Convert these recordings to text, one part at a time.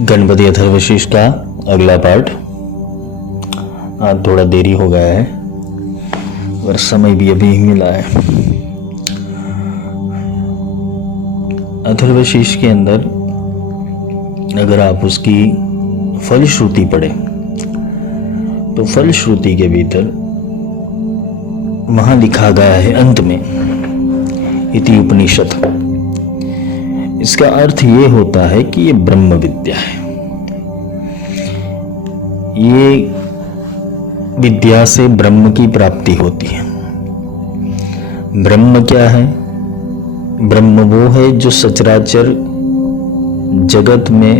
गणपति अथर्वशीष का अगला पार्ट। आज थोड़ा देरी हो गया है और समय भी अभी ही मिला है। अथर्वशीष के अंदर अगर आप उसकी फलश्रुति पढ़ें तो फलश्रुति के भीतर वहां लिखा गया है अंत में इति उपनिषद। इसका अर्थ ये होता है कि ये ब्रह्म विद्या है। ये विद्या से ब्रह्म की प्राप्ति होती है। ब्रह्म क्या है? ब्रह्म वो है जो सचराचर जगत में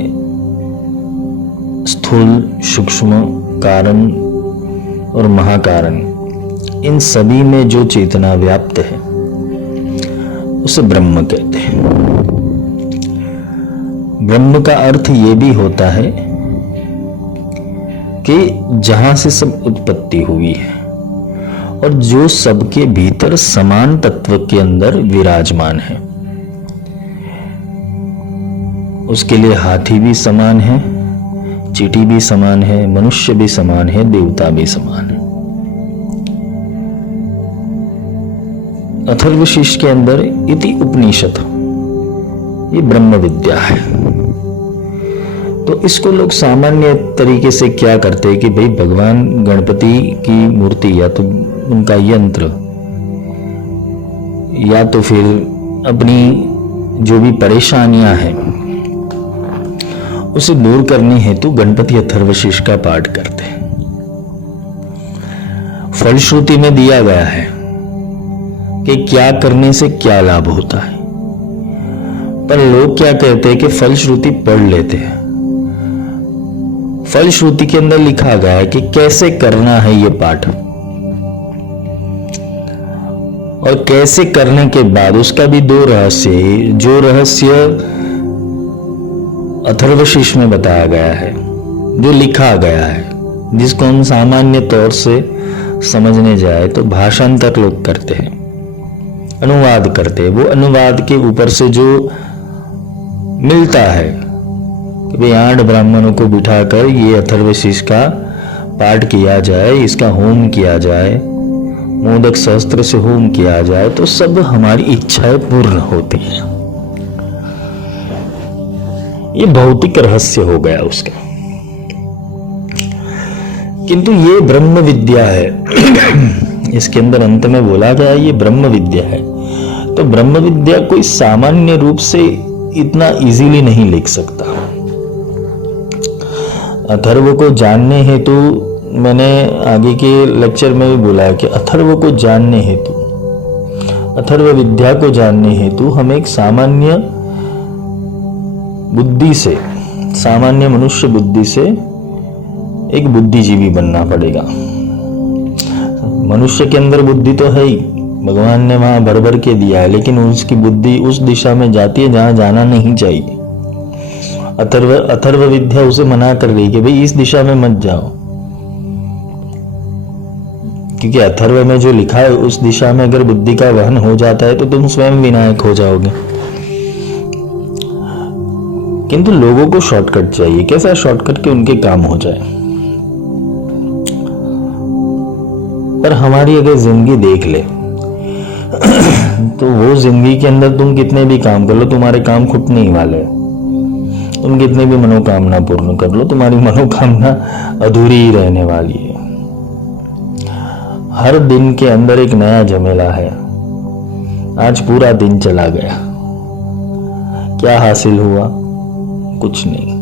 स्थूल, सूक्ष्म, कारण और महाकारण, इन सभी में जो चेतना व्याप्त है उसे ब्रह्म कहते हैं। ब्रह्म का अर्थ ये भी होता है कि जहां से सब उत्पत्ति हुई है और जो सबके भीतर समान तत्व के अंदर विराजमान है। उसके लिए हाथी भी समान है, चींटी भी समान है, मनुष्य भी समान है, देवता भी समान है। अथर्वशीष के अंदर इति उपनिषद ये ब्रह्म विद्या है। तो इसको लोग सामान्य तरीके से क्या करते हैं कि भाई भगवान गणपति की मूर्ति या तो उनका यंत्र या तो फिर अपनी जो भी परेशानियां हैं उसे दूर करने हेतु गणपति अथर्वशीष का पाठ करते हैं। फलश्रुति में दिया गया है कि क्या करने से क्या लाभ होता है, पर लोग क्या कहते हैं कि फलश्रुति पढ़ लेते हैं। फलश्रुति के अंदर लिखा गया है कि कैसे करना है ये पाठ और कैसे करने के बाद उसका भी दो रहस्य है। जो रहस्य अथर्वशीष में बताया गया है, जो लिखा गया है, जिसको हम सामान्य तौर से समझने जाए तो भाषांतर लोग करते हैं, अनुवाद करते हैं। वो अनुवाद के ऊपर से जो मिलता है कि भाई 8 ब्राह्मणों को बिठाकर ये अथर्वशीष का पाठ किया जाए, इसका होम किया जाए, मोदक सहस्त्र से होम किया जाए तो सब हमारी इच्छाएं पूर्ण होती हैं। ये भौतिक रहस्य हो गया उसका। किंतु ये ब्रह्म विद्या है। इसके अंदर अंत में बोला गया ये ब्रह्म विद्या है। तो ब्रह्म विद्या कोई सामान्य रूप से इतना इजीली नहीं लिख सकता। अथर्व को जानने हेतु मैंने आगे के लेक्चर में भी बोला कि अथर्व को जानने हेतु, अथर्व विद्या को जानने हेतु हमें एक सामान्य बुद्धि से, सामान्य मनुष्य बुद्धि से एक बुद्धिजीवी बनना पड़ेगा। मनुष्य के अंदर बुद्धि तो है ही, भगवान ने वहां भर भर के दिया है, लेकिन उसकी बुद्धि उस दिशा में जाती है जहां जाना नहीं चाहिए। अथर्व विद्या उसे मना कर रही कि भाई इस दिशा में मत जाओ, क्योंकि अथर्व में जो लिखा है उस दिशा में अगर बुद्धि का वहन हो जाता है तो तुम स्वयं विनायक हो जाओगे। किंतु लोगों को शॉर्टकट चाहिए। कैसा शॉर्टकट कि उनके काम हो जाए। पर हमारी अगर जिंदगी देख ले तो वो जिंदगी के अंदर तुम कितने भी काम कर लो तुम्हारे काम खुटने ही वाले। तुम कितने भी मनोकामना पूर्ण कर लो तुम्हारी मनोकामना अधूरी ही रहने वाली है। हर दिन के अंदर एक नया झमेला है। आज पूरा दिन चला गया, क्या हासिल हुआ? कुछ नहीं।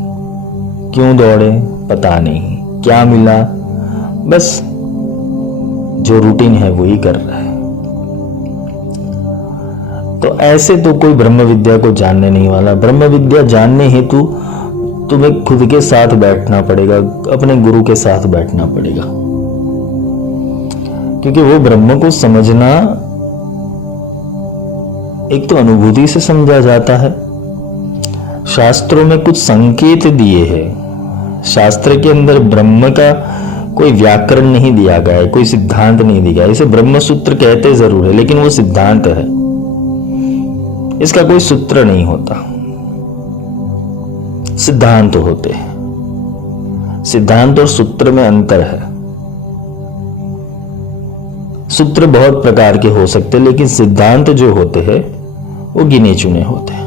क्यों दौड़े? पता नहीं। क्या मिला? बस जो रूटीन है वही कर रहा है। तो ऐसे तो कोई ब्रह्म विद्या को जानने नहीं वाला। ब्रह्म विद्या जानने हेतु तुम्हें खुद के साथ बैठना पड़ेगा, अपने गुरु के साथ बैठना पड़ेगा, क्योंकि वो ब्रह्म को समझना एक तो अनुभूति से समझा जाता है। शास्त्रों में कुछ संकेत दिए हैं। शास्त्र के अंदर ब्रह्म का कोई व्याकरण नहीं दिया गया है, कोई सिद्धांत नहीं दिया गया। इसे ब्रह्म सूत्र कहते जरूर है, लेकिन वो सिद्धांत है, इसका कोई सूत्र नहीं होता। सिद्धांत होते हैं। सिद्धांत और सूत्र में अंतर है। सूत्र बहुत प्रकार के हो सकते हैं, लेकिन सिद्धांत जो होते हैं वो गिने चुने होते हैं।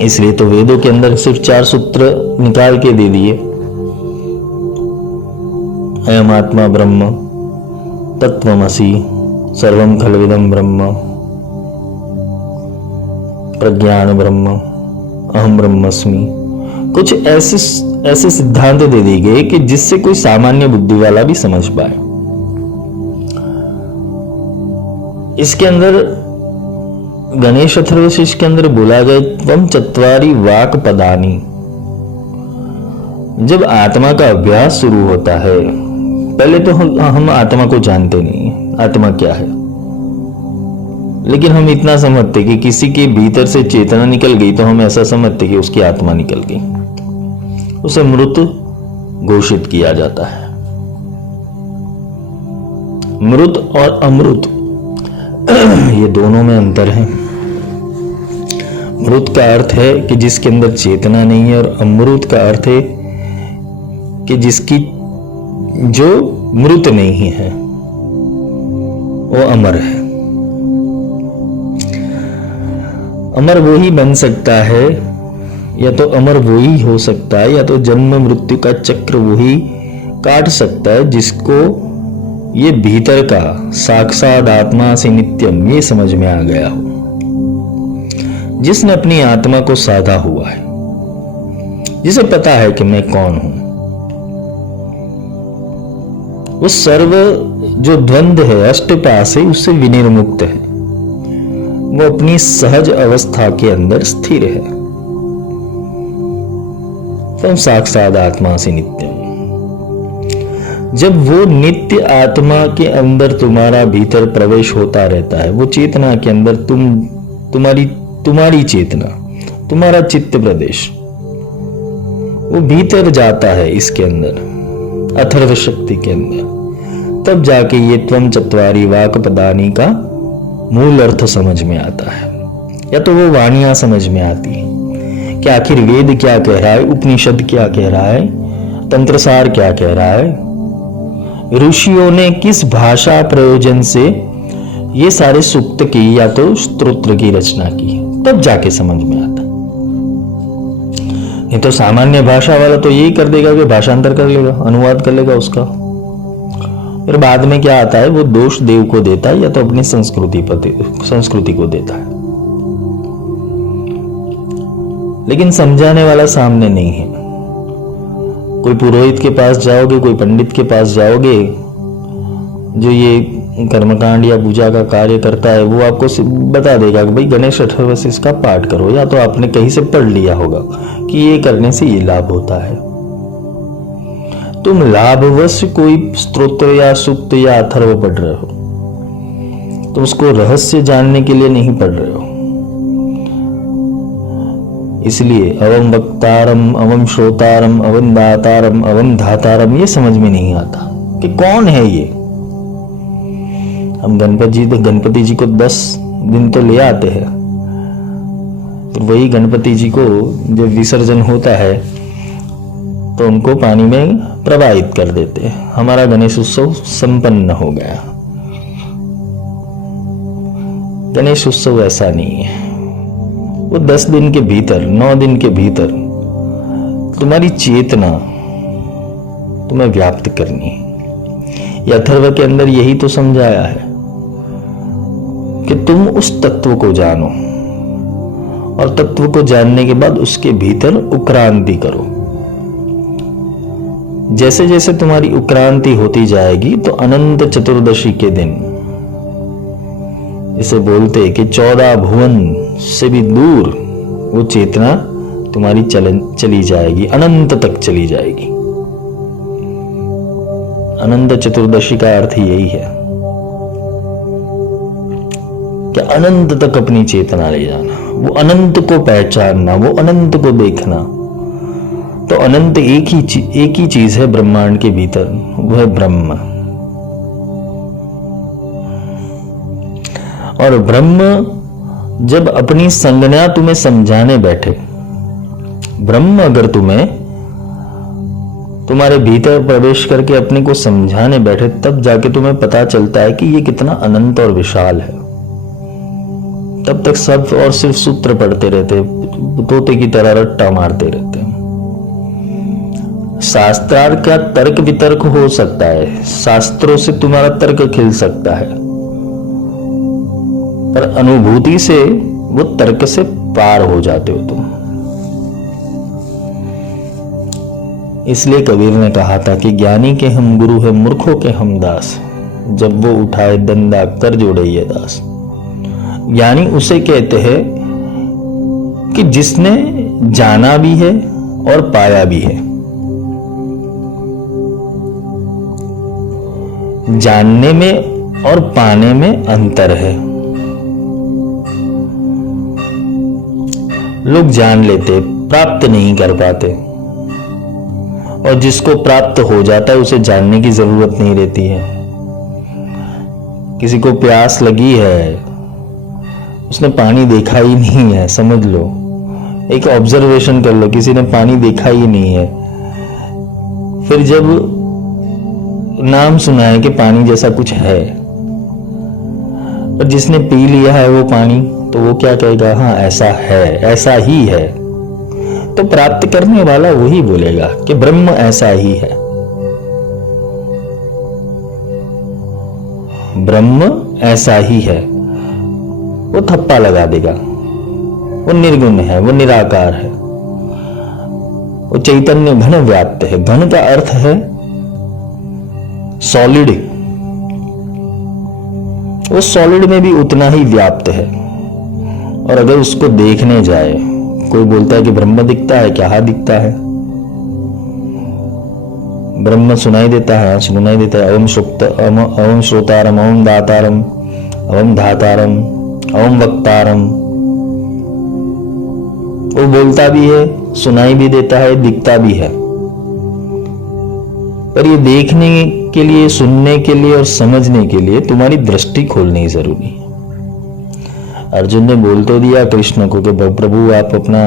इसलिए तो वेदों के अंदर सिर्फ 4 सूत्र निकाल के दे दिए। अयम आत्मा ब्रह्म, तत्वमसि, सर्वम खलविदम ब्रह्म, प्रज्ञान ब्रह्म, अहम ब्रह्मस्मि। कुछ ऐसे सिद्धांत दे दिए गए कि जिससे कोई सामान्य बुद्धि वाला भी समझ पाए। इसके अंदर गणेश अथर्वशीष के अंदर बोला गया त्वम चत्वारि वाक पदानी। जब आत्मा का अभ्यास शुरू होता है, पहले तो हम आत्मा को जानते नहीं, आत्मा क्या है, लेकिन हम इतना समझते कि किसी के भीतर से चेतना निकल गई तो हम ऐसा समझते कि उसकी आत्मा निकल गई, उसे मृत घोषित किया जाता है। मृत और अमृत ये दोनों में अंतर है। मृत का अर्थ है कि जिसके अंदर चेतना नहीं है, और अमृत का अर्थ है कि जिसकी जो मृत नहीं है वो अमर है। अमर वो ही बन सकता है, या तो अमर वो ही हो सकता है, या तो जन्म मृत्यु का चक्र वो ही काट सकता है जिसको ये भीतर का साक्षात आत्मा से नित्यम ये समझ में आ गया हो, जिसने अपनी आत्मा को साधा हुआ है, जिसे पता है कि मैं कौन हूं। वो सर्व जो द्वंद्व है, अष्टपाश है, उससे विनिर्मुक्त है। वो अपनी सहज अवस्था के अंदर स्थिर है। तो साक्षात आत्मा से नित्यम। जब वो नित्य आत्मा के अंदर तुम्हारा भीतर प्रवेश होता रहता है, वो चेतना के अंदर तुम्हारी चेतना, तुम्हारा चित्त प्रदेश वो भीतर जाता है, इसके अंदर अथर्व शक्ति के अंदर, तब जाके ये त्वम चत्वारि वाक पदानी का मूल अर्थ समझ में आता है। या तो वो वाणियां समझ में आती है कि आखिर वेद क्या कह रहा है, उपनिषद क्या कह रहा है, तंत्रसार क्या कह रहा है, ऋषियों ने किस भाषा प्रयोजन से ये सारे सूक्त की या तो स्तोत्र की रचना की, तब जाके समझ में आता। ये तो सामान्य भाषा वाला तो यही कर देगा कि भाषांतर कर लेगा, अनुवाद कर लेगा उसका, फिर बाद में क्या आता है, वो दोष देव को देता है या तो अपनी संस्कृति को देता है, लेकिन समझाने वाला सामने नहीं है। कोई पुरोहित के पास जाओगे, कोई पंडित के पास जाओगे, जो ये कर्मकांड या पूजा का कार्य करता है, वो आपको बता देगा कि भाई गणेश अथर्वशीष का पाठ करो, या तो आपने कहीं से पढ़ लिया होगा कि ये करने से ये लाभ होता है। तुम लाभवश कोई स्तोत्र या सूक्त या अथर्व पढ़ रहे हो, तुम उसको रहस्य जानने के लिए नहीं पढ़ रहे हो। इसलिए अवम वक्तारम, अवम श्रोतारम, अवम दातारम, अवम धातारम ये समझ में नहीं आता कि कौन है ये। हम गणपति जी को 10 दिन तो ले आते हैं, फिर वही गणपति जी को जब विसर्जन होता है तो उनको पानी में प्रवाहित कर देते हैं। हमारा गणेश उत्सव संपन्न हो गया। गणेश उत्सव ऐसा नहीं है। वो 10 दिन के भीतर, 9 दिन के भीतर तुम्हारी चेतना तुम्हें व्याप्त करनी है। अथर्व के अंदर यही तो समझाया है कि तुम उस तत्व को जानो, और तत्व को जानने के बाद उसके भीतर उक्रांति करो। जैसे जैसे तुम्हारी उक्रांति होती जाएगी तो अनंत चतुर्दशी के दिन, इसे बोलते कि 14 भुवन से भी दूर वो चेतना तुम्हारी चली जाएगी, अनंत तक चली जाएगी। अनंत चतुर्दशी का अर्थ यही है कि अनंत तक अपनी चेतना ले जाना, वो अनंत को पहचानना, वो अनंत को देखना। तो अनंत एक ही चीज है ब्रह्मांड के भीतर, वो है ब्रह्म। और ब्रह्म जब अपनी संज्ञा तुम्हें समझाने बैठे, ब्रह्म अगर तुम्हारे भीतर प्रवेश करके अपने को समझाने बैठे, तब जाके तुम्हें पता चलता है कि ये कितना अनंत और विशाल है। तब तक सब और सिर्फ सूत्र पढ़ते रहते, तोते की तरह रट्टा मारते रहते। शास्त्रार्थ का तर्क वितर्क हो सकता है, शास्त्रों से तुम्हारा तर्क खिल सकता है, पर अनुभूति से वो तर्क से पार हो जाते हो तुम। इसलिए कबीर ने कहा था कि ज्ञानी के हम गुरु है, मूर्खों के हम दास, जब वो उठाए दंडा कर जोड़े ये दास। ज्ञानी उसे कहते हैं कि जिसने जाना भी है और पाया भी है। जानने में और पाने में अंतर है। लोग जान लेते, प्राप्त नहीं कर पाते, और जिसको प्राप्त हो जाता है उसे जानने की जरूरत नहीं रहती है। किसी को प्यास लगी है, उसने पानी देखा ही नहीं है, समझ लो, एक ऑब्जर्वेशन कर लो, किसी ने पानी देखा ही नहीं है, फिर जब नाम सुना है कि पानी जैसा कुछ है, और जिसने पी लिया है वो पानी, तो वो क्या कहेगा? हाँ ऐसा है, ऐसा ही है। तो प्राप्त करने वाला वही बोलेगा कि ब्रह्म ऐसा ही है, ब्रह्म ऐसा ही है। वो थप्पा लगा देगा, वो निर्गुण है, वो निराकार है, वो चैतन्य घन व्याप्त है। घन का अर्थ है सॉलिड, वो सॉलिड में भी उतना ही व्याप्त है। और अगर उसको देखने जाए, कोई बोलता है कि ब्रह्म दिखता है, क्या दिखता है? ब्रह्म सुनाई देता है, सुनाई देता है। ओम श्रोतारम, ओम दातारम, ओम धातारम, ओम वक्तारम। वो बोलता भी है, सुनाई भी देता है, दिखता भी है। पर ये देखने के लिए, सुनने के लिए और समझने के लिए तुम्हारी दृष्टि खोलनी जरूरी है। अर्जुन ने बोल तो दिया कृष्ण को कि प्रभु आप अपना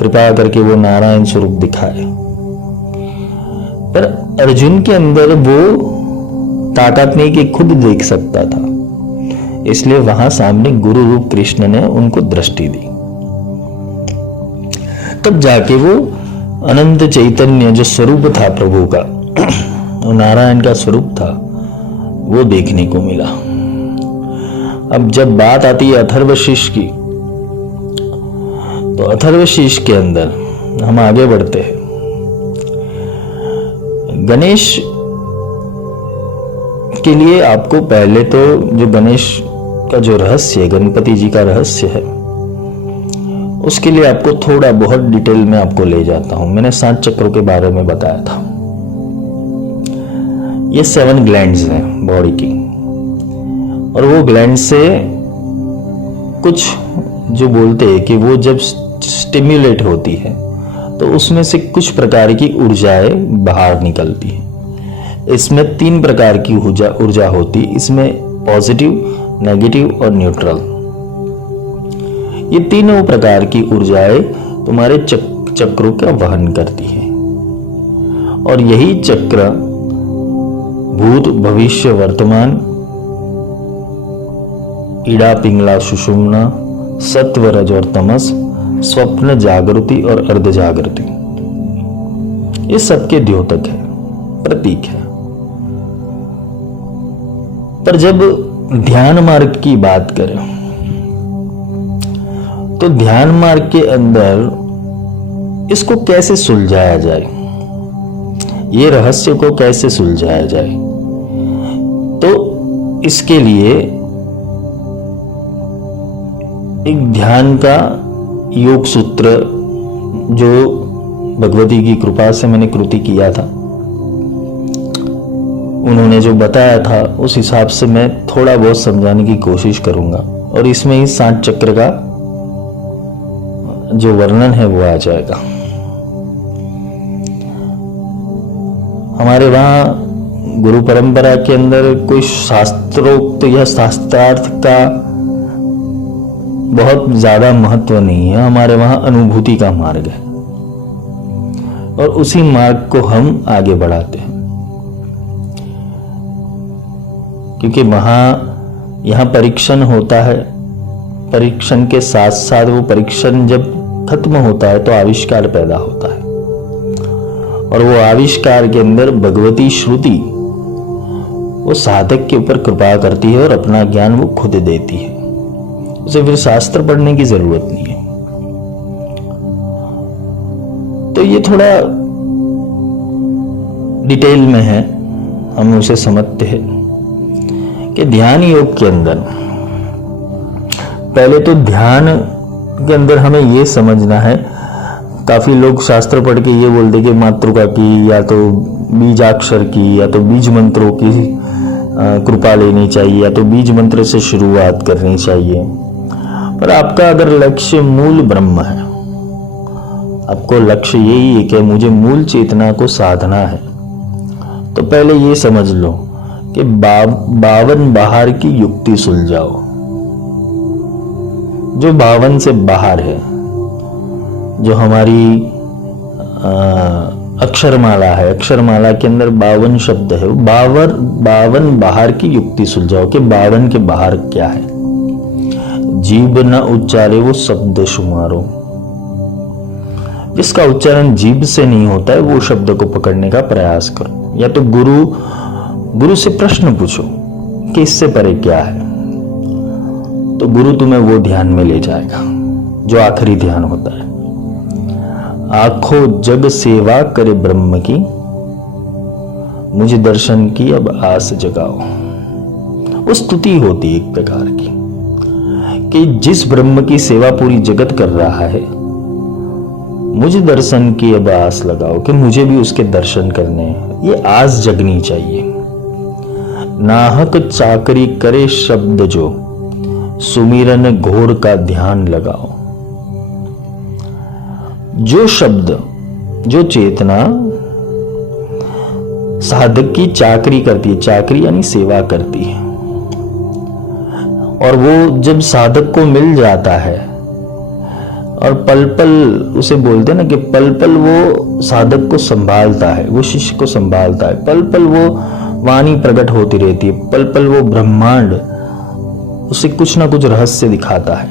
कृपा करके वो नारायण स्वरूप दिखाए, पर अर्जुन के अंदर वो ताकत नहीं कि खुद देख सकता था, इसलिए वहां सामने गुरु रूप कृष्ण ने उनको दृष्टि दी। तब जाके वो अनंत चैतन्य जो स्वरूप था प्रभु का, वो नारायण का स्वरूप था, वो देखने को मिला। अब जब बात आती है अथर्वशीष की, तो अथर्वशीष के अंदर हम आगे बढ़ते हैं। गणेश के लिए आपको पहले तो जो गणेश का जो रहस्य है, गणपति जी का रहस्य है, उसके लिए आपको थोड़ा बहुत डिटेल में आपको ले जाता हूं। मैंने 7 चक्रों के बारे में बताया था। ये 7 ग्लैंड्स हैं बॉडी की, और वो ग्लैंड से कुछ जो बोलते हैं कि वो जब स्टिम्युलेट होती है तो उसमें से कुछ प्रकार की ऊर्जाएं बाहर निकलती है। इसमें 3 प्रकार की ऊर्जा होती है, इसमें पॉजिटिव, नेगेटिव और न्यूट्रल। ये तीनों प्रकार की ऊर्जाएं तुम्हारे चक्रों का वहन करती है, और यही चक्र भूत, भविष्य, वर्तमान, ईड़ा, पिंगला, सुषुम्ना, सत्व, रज और तमस, स्वप्न, जागृति और अर्ध जागृति, ये सबके द्योतक है, प्रतीक है। पर जब ध्यान मार्ग की बात करें तो ध्यान मार्ग के अंदर इसको कैसे सुलझाया जाए, ये रहस्य को कैसे सुलझाया जाए, तो इसके लिए एक ध्यान का योग सूत्र जो भगवती की कृपा से मैंने कृति किया था, उन्होंने जो बताया था उस हिसाब से मैं थोड़ा बहुत समझाने की कोशिश करूंगा, और इसमें ही 7 चक्र का जो वर्णन है वो आ जाएगा। हमारे वहां गुरु परंपरा के अंदर कोई शास्त्रोक्त या शास्त्रार्थ का बहुत ज्यादा महत्व नहीं है, हमारे वहां अनुभूति का मार्ग है और उसी मार्ग को हम आगे बढ़ाते हैं, क्योंकि यहाँ परीक्षण होता है। परीक्षण के साथ साथ वो परीक्षण जब खत्म होता है तो आविष्कार पैदा होता है, और वो आविष्कार के अंदर भगवती श्रुति वो साधक के ऊपर कृपा करती है और अपना ज्ञान वो खुद देती है, उसे फिर शास्त्र पढ़ने की जरूरत नहीं है। तो ये थोड़ा डिटेल में है, हम उसे समझते हैं कि ध्यान योग के अंदर पहले तो ध्यान के अंदर हमें ये समझना है, काफी लोग शास्त्र पढ़ के ये बोलते कि मातृका की या तो बीजाक्षर की या तो बीज मंत्रों की कृपा लेनी चाहिए या तो बीज मंत्र से शुरुआत करनी चाहिए। पर आपका अगर लक्ष्य मूल ब्रह्म है, आपको लक्ष्य यही है कि मुझे मूल चेतना को साधना है, तो पहले ये समझ लो कि 52 बाहर की युक्ति सुलझाओ। जो 52 से बाहर है, जो हमारी अक्षरमाला है, अक्षरमाला के अंदर 52 शब्द है, 52 बाहर की युक्ति सुलझाओ कि 52 के बाहर क्या है। जीभ न उच्चारे वो शब्द शुमारो, जिसका उच्चारण जीभ से नहीं होता है वो शब्द को पकड़ने का प्रयास करो, या तो गुरु से प्रश्न पूछो कि इससे परे क्या है, तो गुरु तुम्हें वो ध्यान में ले जाएगा जो आखिरी ध्यान होता है। आंखों जग सेवा करे ब्रह्म की, मुझे दर्शन की अब आस जगाओ। वो स्तुति होती एक प्रकार की कि जिस ब्रह्म की सेवा पूरी जगत कर रहा है, मुझे दर्शन की अब आस लगाओ कि मुझे भी उसके दर्शन करने हैं। ये आस जगनी चाहिए। नाहक चाकरी करे शब्द जो, सुमिरन घोर का ध्यान लगाओ। जो शब्द, जो चेतना साधक की चाकरी करती है, चाकरी यानी सेवा करती है, और वो जब साधक को मिल जाता है और पल पल, उसे बोलते हैं ना कि पल पल वो साधक को संभालता है, वो शिष्य को संभालता है, पल पल वो वाणी प्रकट होती रहती है, पल पल वो ब्रह्मांड उसे कुछ ना कुछ रहस्य दिखाता है।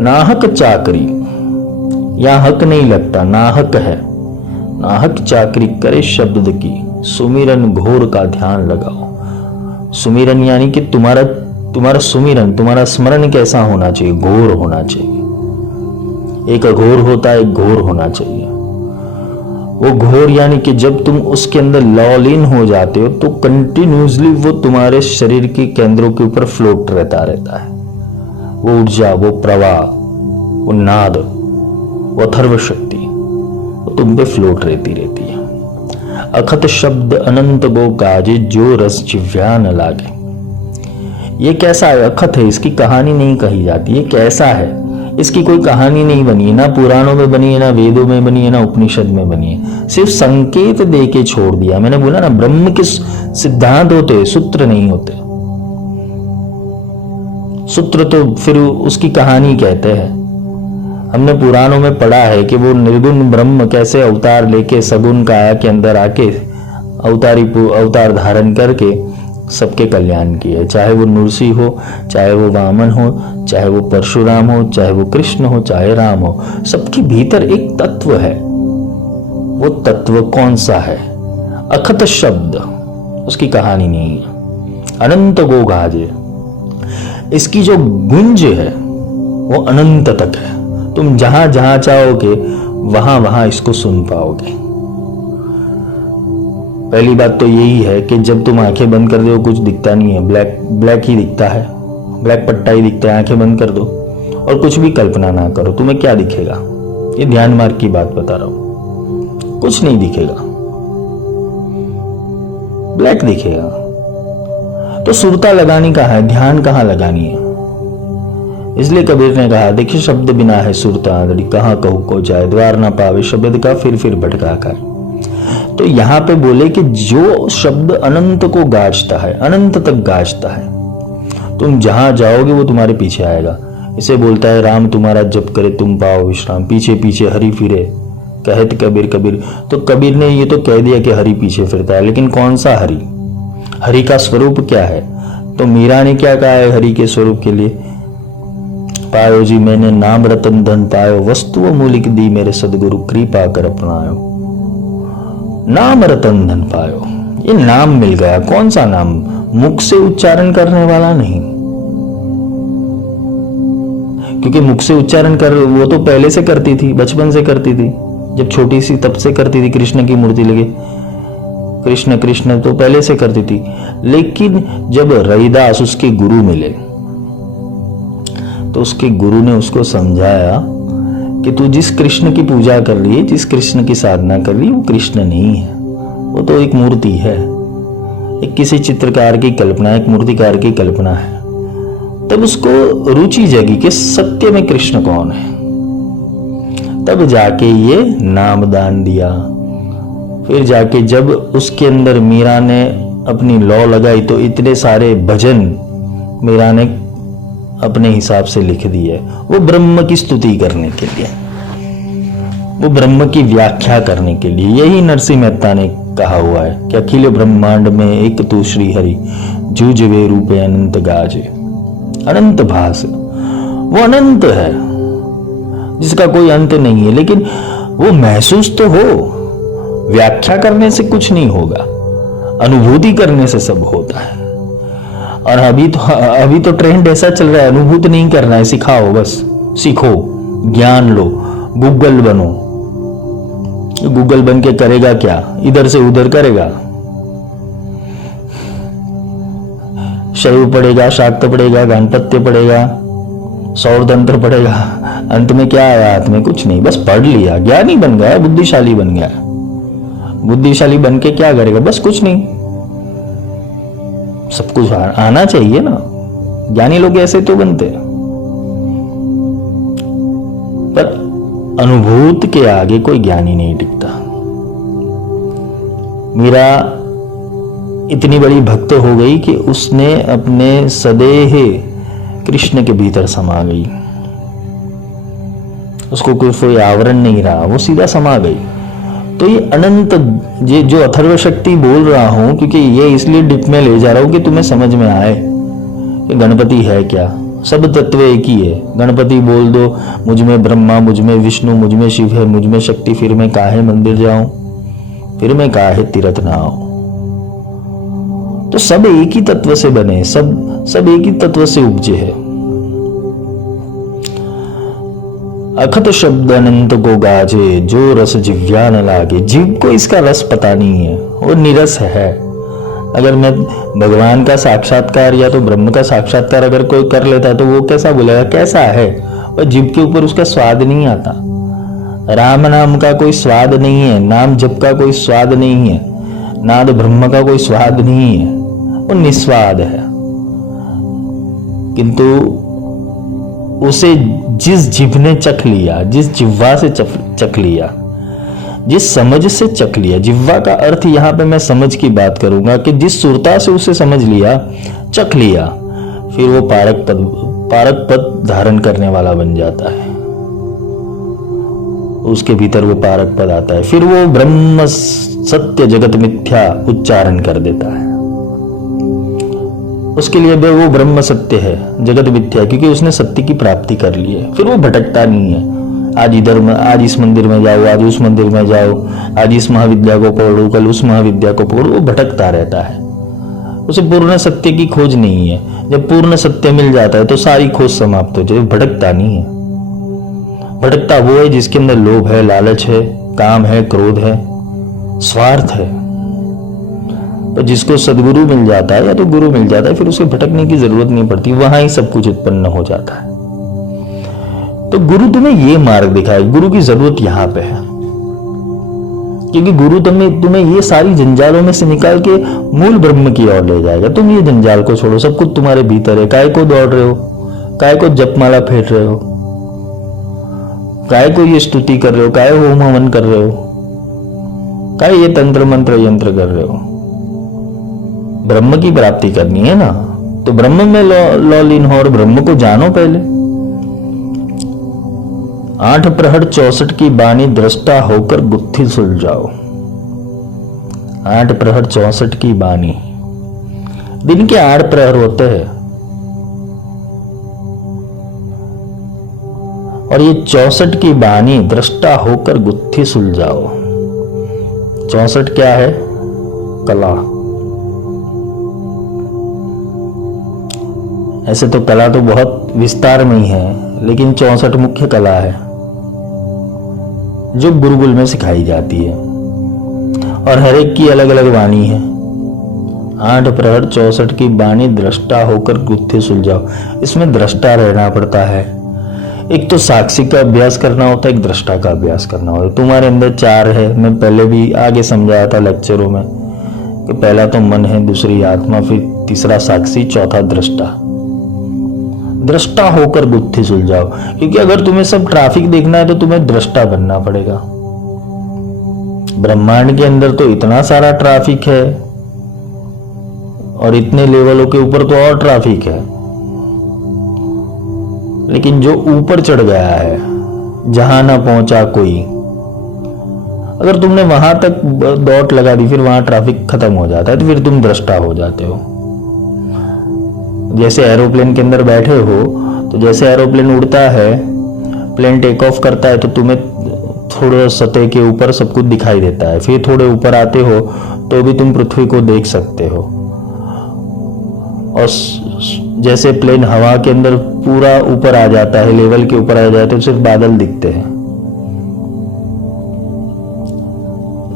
नाहक चाकरी, यहां हक नहीं लगता, नाहक है। नाहक चाकरी करे शब्द की, सुमिरन घोर का ध्यान लगाओ। सुमिरन यानी कि तुम्हारा सुमिरन, तुम्हारा स्मरण कैसा होना चाहिए? घोर होना चाहिए। एक अघोर होता है, एक घोर होना चाहिए। वो घोर यानी कि जब तुम उसके अंदर लॉलीन हो जाते हो तो कंटिन्यूसली वो तुम्हारे शरीर के केंद्रों के ऊपर फ्लोट रहता है। वो ऊर्जा, वो प्रवाह, वो नाद, वो अथर्व शक्ति वो तुम पे फ्लोट रहती है। अखत शब्द अनंत गो गाजे, जो रस जिव्या न लागे। ये कैसा है? अखत है, इसकी कहानी नहीं कही जाती। ये कैसा है? इसकी कोई कहानी नहीं बनी है, ना पुराणों में बनी है, ना वेदों में बनी है, ना उपनिषद में बनी है। सिर्फ संकेत दे के छोड़ दिया। मैंने बोला ना, ब्रह्म के सिद्धांत होते हैं, सूत्र नहीं होते। सूत्र तो फिर उसकी कहानी कहते हैं। हमने पुराणों में पढ़ा है कि वो निर्गुण ब्रह्म कैसे अवतार लेके सगुण काया के अंदर आके अवतार धारण करके सबके कल्याण किए। चाहे वो नृसिंह हो, चाहे वो वामन हो, चाहे वो परशुराम हो, चाहे वो कृष्ण हो, चाहे राम हो, सबके भीतर एक तत्व है। वो तत्व कौन सा है? अखत शब्द, उसकी कहानी नहीं है। अनंत गो गाजे, इसकी जो गुंज है वो अनंत तक है। तुम जहां जहां चाहोगे वहां वहां इसको सुन पाओगे। पहली बात तो यही है कि जब तुम आंखें बंद कर दो कुछ दिखता नहीं है, ब्लैक ही दिखता है, ब्लैक पट्टा ही दिखता है। आंखें बंद कर दो और कुछ भी कल्पना ना करो, तुम्हें क्या दिखेगा? ये ध्यान मार्ग की बात बता रहा हूं। कुछ नहीं दिखेगा, ब्लैक दिखेगा। तो सुरता लगानी कहाँ है? ध्यान कहाँ लगानी है? इसलिए कबीर ने कहा, देखिए शब्द बिना है सुरता आंधड़ी, कहाँ कहूं को जाए, द्वार ना पावे शब्द का, फिर भटका खाए। तो यहां पे बोले कि जो शब्द अनंत को गाजता है, अनंत तक गाजता है, तुम जहां जाओगे वो तुम्हारे पीछे आएगा। इसे बोलता है राम तुम्हारा जप करे तुम पाओ विश्राम, पीछे पीछे हरि फिरे कहत कबीर कबीर। तो कबीर ने ये तो कह दिया कि हरि पीछे फिरता है, लेकिन कौन सा हरि? हरि का स्वरूप क्या है? तो मीरा ने क्या कहा है हरि के स्वरूप के लिए? पायो जी मैंने नाम रतन धन पायो, वस्तु मूलिक दी मेरे सदगुरु कृपा कर अपनायो। नाम रतन धन पायो, ये नाम मिल गया। कौन सा नाम? मुख से उच्चारण करने वाला नहीं, क्योंकि मुख से उच्चारण कर वो तो पहले से करती थी, बचपन से करती थी, जब छोटी सी तब से करती थी। कृष्ण की मूर्ति लगे कृष्ण कृष्ण तो पहले से करती थी। लेकिन जब रविदास उसके गुरु मिले तो उसके गुरु ने उसको समझाया कि तू जिस कृष्ण की पूजा कर रही है, जिस कृष्ण की साधना कर रही है, वो कृष्ण नहीं है, वो तो एक मूर्ति है, एक किसी चित्रकार की कल्पना, एक मूर्तिकार की कल्पना है। तब उसको रुचि जगी कि सत्य में कृष्ण कौन है। तब जाके ये नामदान दिया। फिर जाके जब उसके अंदर मीरा ने अपनी लौ लगाई तो इतने सारे भजन मीरा ने अपने हिसाब से लिख दिए, वो ब्रह्म की स्तुति करने के लिए, वो ब्रह्म की व्याख्या करने के लिए। यही नरसिंह मेहता ने कहा हुआ है कि अखिल ब्रह्मांड में एक तू श्री हरि, जूझवे रूपे अनंत गाजे। अनंत भास, वो अनंत है जिसका कोई अंत नहीं है, लेकिन वो महसूस तो हो। व्याख्या करने से कुछ नहीं होगा, अनुभूति करने से सब होता है। और अभी तो ट्रेंड ऐसा चल रहा है, अनुभूति नहीं करना है, सिखाओ, बस सीखो, ज्ञान लो, गूगल बनो। गूगल बन के करेगा क्या? इधर से उधर करेगा, शैव पढ़ेगा, शाक्त पढ़ेगा, गणपत्य पढ़ेगा, सौर तंत्र पढ़ेगा, अंत में क्या आया हाथ में? कुछ नहीं, बस पढ़ लिया, ज्ञानी बन गया, बुद्धिशाली बन गया। बुद्धिशाली बन के क्या करेगा? बस कुछ नहीं, सब कुछ आना चाहिए ना। ज्ञानी लोग ऐसे तो बनते, पर अनुभूत के आगे कोई ज्ञानी नहीं टिकता। मीरा इतनी बड़ी भक्त हो गई कि उसने अपने सदेह कृष्ण के भीतर समा गई, उसको कोई आवरण नहीं रहा, वो सीधा समा गई। तो ये अनंत, ये जो अथर्व शक्ति बोल रहा हूं, क्योंकि ये इसलिए डिप में ले जा रहा हूं कि तुम्हें समझ में आए कि गणपति है क्या। सब तत्व एक ही है। गणपति बोल दो, मुझ में ब्रह्मा, मुझ में विष्णु, मुझ में शिव है, मुझ में शक्ति, फिर मैं काहे मंदिर जाऊं, फिर मैं काहे तीर्थ ना आऊं। तो सब एक ही तत्व से बने, सब एक ही तत्व से उपजे है। अखत शब्द अनंत को गाजे, जो रस जिव्या न लागे। जीव को इसका रस पता नहीं है, वो निरस है। अगर मैं भगवान का साक्षात्कार या तो ब्रह्म का साक्षात्कार अगर कोई कर लेता है तो वो कैसा बोलेगा, कैसा है? और जीव के ऊपर उसका स्वाद नहीं आता। राम नाम का कोई स्वाद नहीं है, नाम जप का कोई स्वाद नहीं है, नाद ब्रह्म का कोई स्वाद नहीं है, वो निस्वाद है। किंतु उसे जिस जीभ ने चख लिया, जिस जिह्वा से चख लिया, जिस समझ से चख लिया, जिह्वा का अर्थ यहां पे मैं समझ की बात करूंगा कि जिस सुरता से उसे समझ लिया, चख लिया, फिर वो पारक पद धारण करने वाला बन जाता है। उसके भीतर वो पारक पद आता है, फिर वो ब्रह्म सत्य जगत मिथ्या उच्चारण कर देता है। उसके लिए वो ब्रह्म सत्य है, जगत मिथ्या, क्योंकि उसने सत्य की प्राप्ति कर ली है। फिर वो भटकता नहीं है, आज इस मंदिर में जाओ, आज उस मंदिर में जाओ, आज इस महाविद्या को पढ़ो, कल उस महाविद्या को पढ़ो। वो भटकता रहता है, उसे पूर्ण सत्य की खोज नहीं है। जब पूर्ण सत्य मिल जाता है तो सारी खोज समाप्त हो जाए। भटकता नहीं है। भटकता वो है जिसके अंदर लोभ है, लालच है, काम है, क्रोध है, स्वार्थ है। तो जिसको सदगुरु मिल जाता है या तो गुरु मिल जाता है, फिर उसे भटकने की जरूरत नहीं पड़ती, वहां ही सब कुछ उत्पन्न हो जाता है। तो गुरु तुम्हें ये मार्ग दिखाए, गुरु की जरूरत यहां पे है, क्योंकि गुरु तुम्हें ये सारी जंजालों में से निकाल के मूल ब्रह्म की ओर ले जाएगा। तुम ये जंजाल को छोड़ो, सब कुछ तुम्हारे भीतर है। काय को दौड़ रहे हो, काय को जपमाला फेंट रहे हो, काय को ये स्तुति कर रहे हो, काय होम हवन कर रहे हो, काय ये तंत्र मंत्र यंत्र कर रहे हो। ब्रह्म की प्राप्ति करनी है ना, तो ब्रह्म में लौ लीन हो और ब्रह्म को जानो पहले। 8 प्रहर 64 की बानी दृष्टा होकर गुत्थी सुलझाओ। 8 प्रहर 64 की बानी, दिन के 8 प्रहर होते हैं और ये 64 की बानी दृष्टा होकर गुत्थी सुलझाओ। 64 क्या है? कला। ऐसे तो कला तो बहुत विस्तार में ही है, लेकिन 64 मुख्य कला है जो गुरुकुल में सिखाई जाती है और हर एक की अलग अलग वाणी है। 8 प्रहर 64 की बानी दृष्टा होकर गुत्थी सुलझाओ। इसमें दृष्टा रहना पड़ता है। एक तो साक्षी का अभ्यास करना होता है, एक दृष्टा का अभ्यास करना होता है। तुम्हारे अंदर 4 है, मैं पहले भी आगे समझाया था लेक्चरों में कि पहला तो मन है, दूसरी आत्मा, फिर तीसरा साक्षी, चौथा दृष्टा। दृष्टा होकर गुत्थी सुलझाओ, क्योंकि अगर तुम्हें सब ट्रैफिक देखना है तो तुम्हें दृष्टा बनना पड़ेगा। ब्रह्मांड के अंदर तो इतना सारा ट्रैफिक है और इतने लेवलों के ऊपर तो और ट्रैफिक है, लेकिन जो ऊपर चढ़ गया है, जहां ना पहुंचा कोई, अगर तुमने वहां तक दौड़ लगा दी, फिर वहां ट्रैफिक खत्म हो जाता है, तो फिर तुम दृष्टा हो जाते हो। जैसे एरोप्लेन के अंदर बैठे हो, तो जैसे एरोप्लेन उड़ता है, प्लेन टेक ऑफ करता है, तो तुम्हें थोड़ा सतह के ऊपर सब कुछ दिखाई देता है। फिर थोड़े ऊपर आते हो तो भी तुम पृथ्वी को देख सकते हो। और जैसे प्लेन हवा के अंदर पूरा ऊपर आ जाता है, लेवल के ऊपर आ जाता है, तो सिर्फ बादल दिखते हैं।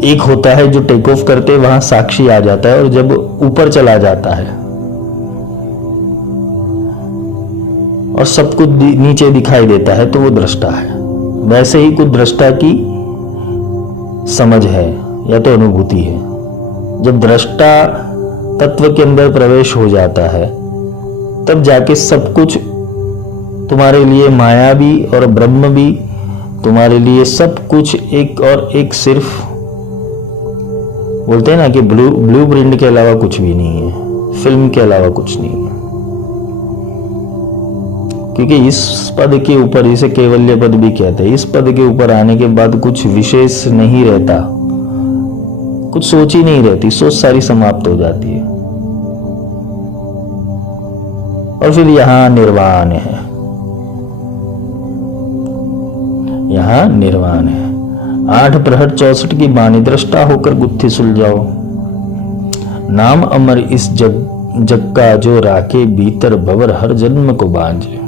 एक होता है जो टेक ऑफ करते वहां साक्षी आ जाता है, और जब ऊपर चला जाता है और सब कुछ नीचे दिखाई देता है, तो वो दृष्टा है। वैसे ही कुछ दृष्टा की समझ है या तो अनुभूति है। जब दृष्टा तत्व के अंदर प्रवेश हो जाता है, तब जाके सब कुछ तुम्हारे लिए, माया भी और ब्रह्म भी तुम्हारे लिए, सब कुछ एक और एक, सिर्फ बोलते हैं ना कि ब्लू प्रिंट के अलावा कुछ भी नहीं है, फिल्म के अलावा कुछ नहीं है। क्योंकि इस पद के ऊपर, इसे केवल्य पद भी कहते हैं, इस पद के ऊपर आने के बाद कुछ विशेष नहीं रहता, कुछ सोच ही नहीं रहती, सोच सारी समाप्त हो जाती है। और फिर यहां निर्वाण है, यहां निर्वाण है। 8 प्रहर 64 की बानी दृष्टा होकर गुत्थी सुलझाओ। नाम अमर इस जग का जो राखे भीतर भवर हर जन्म को बांझे।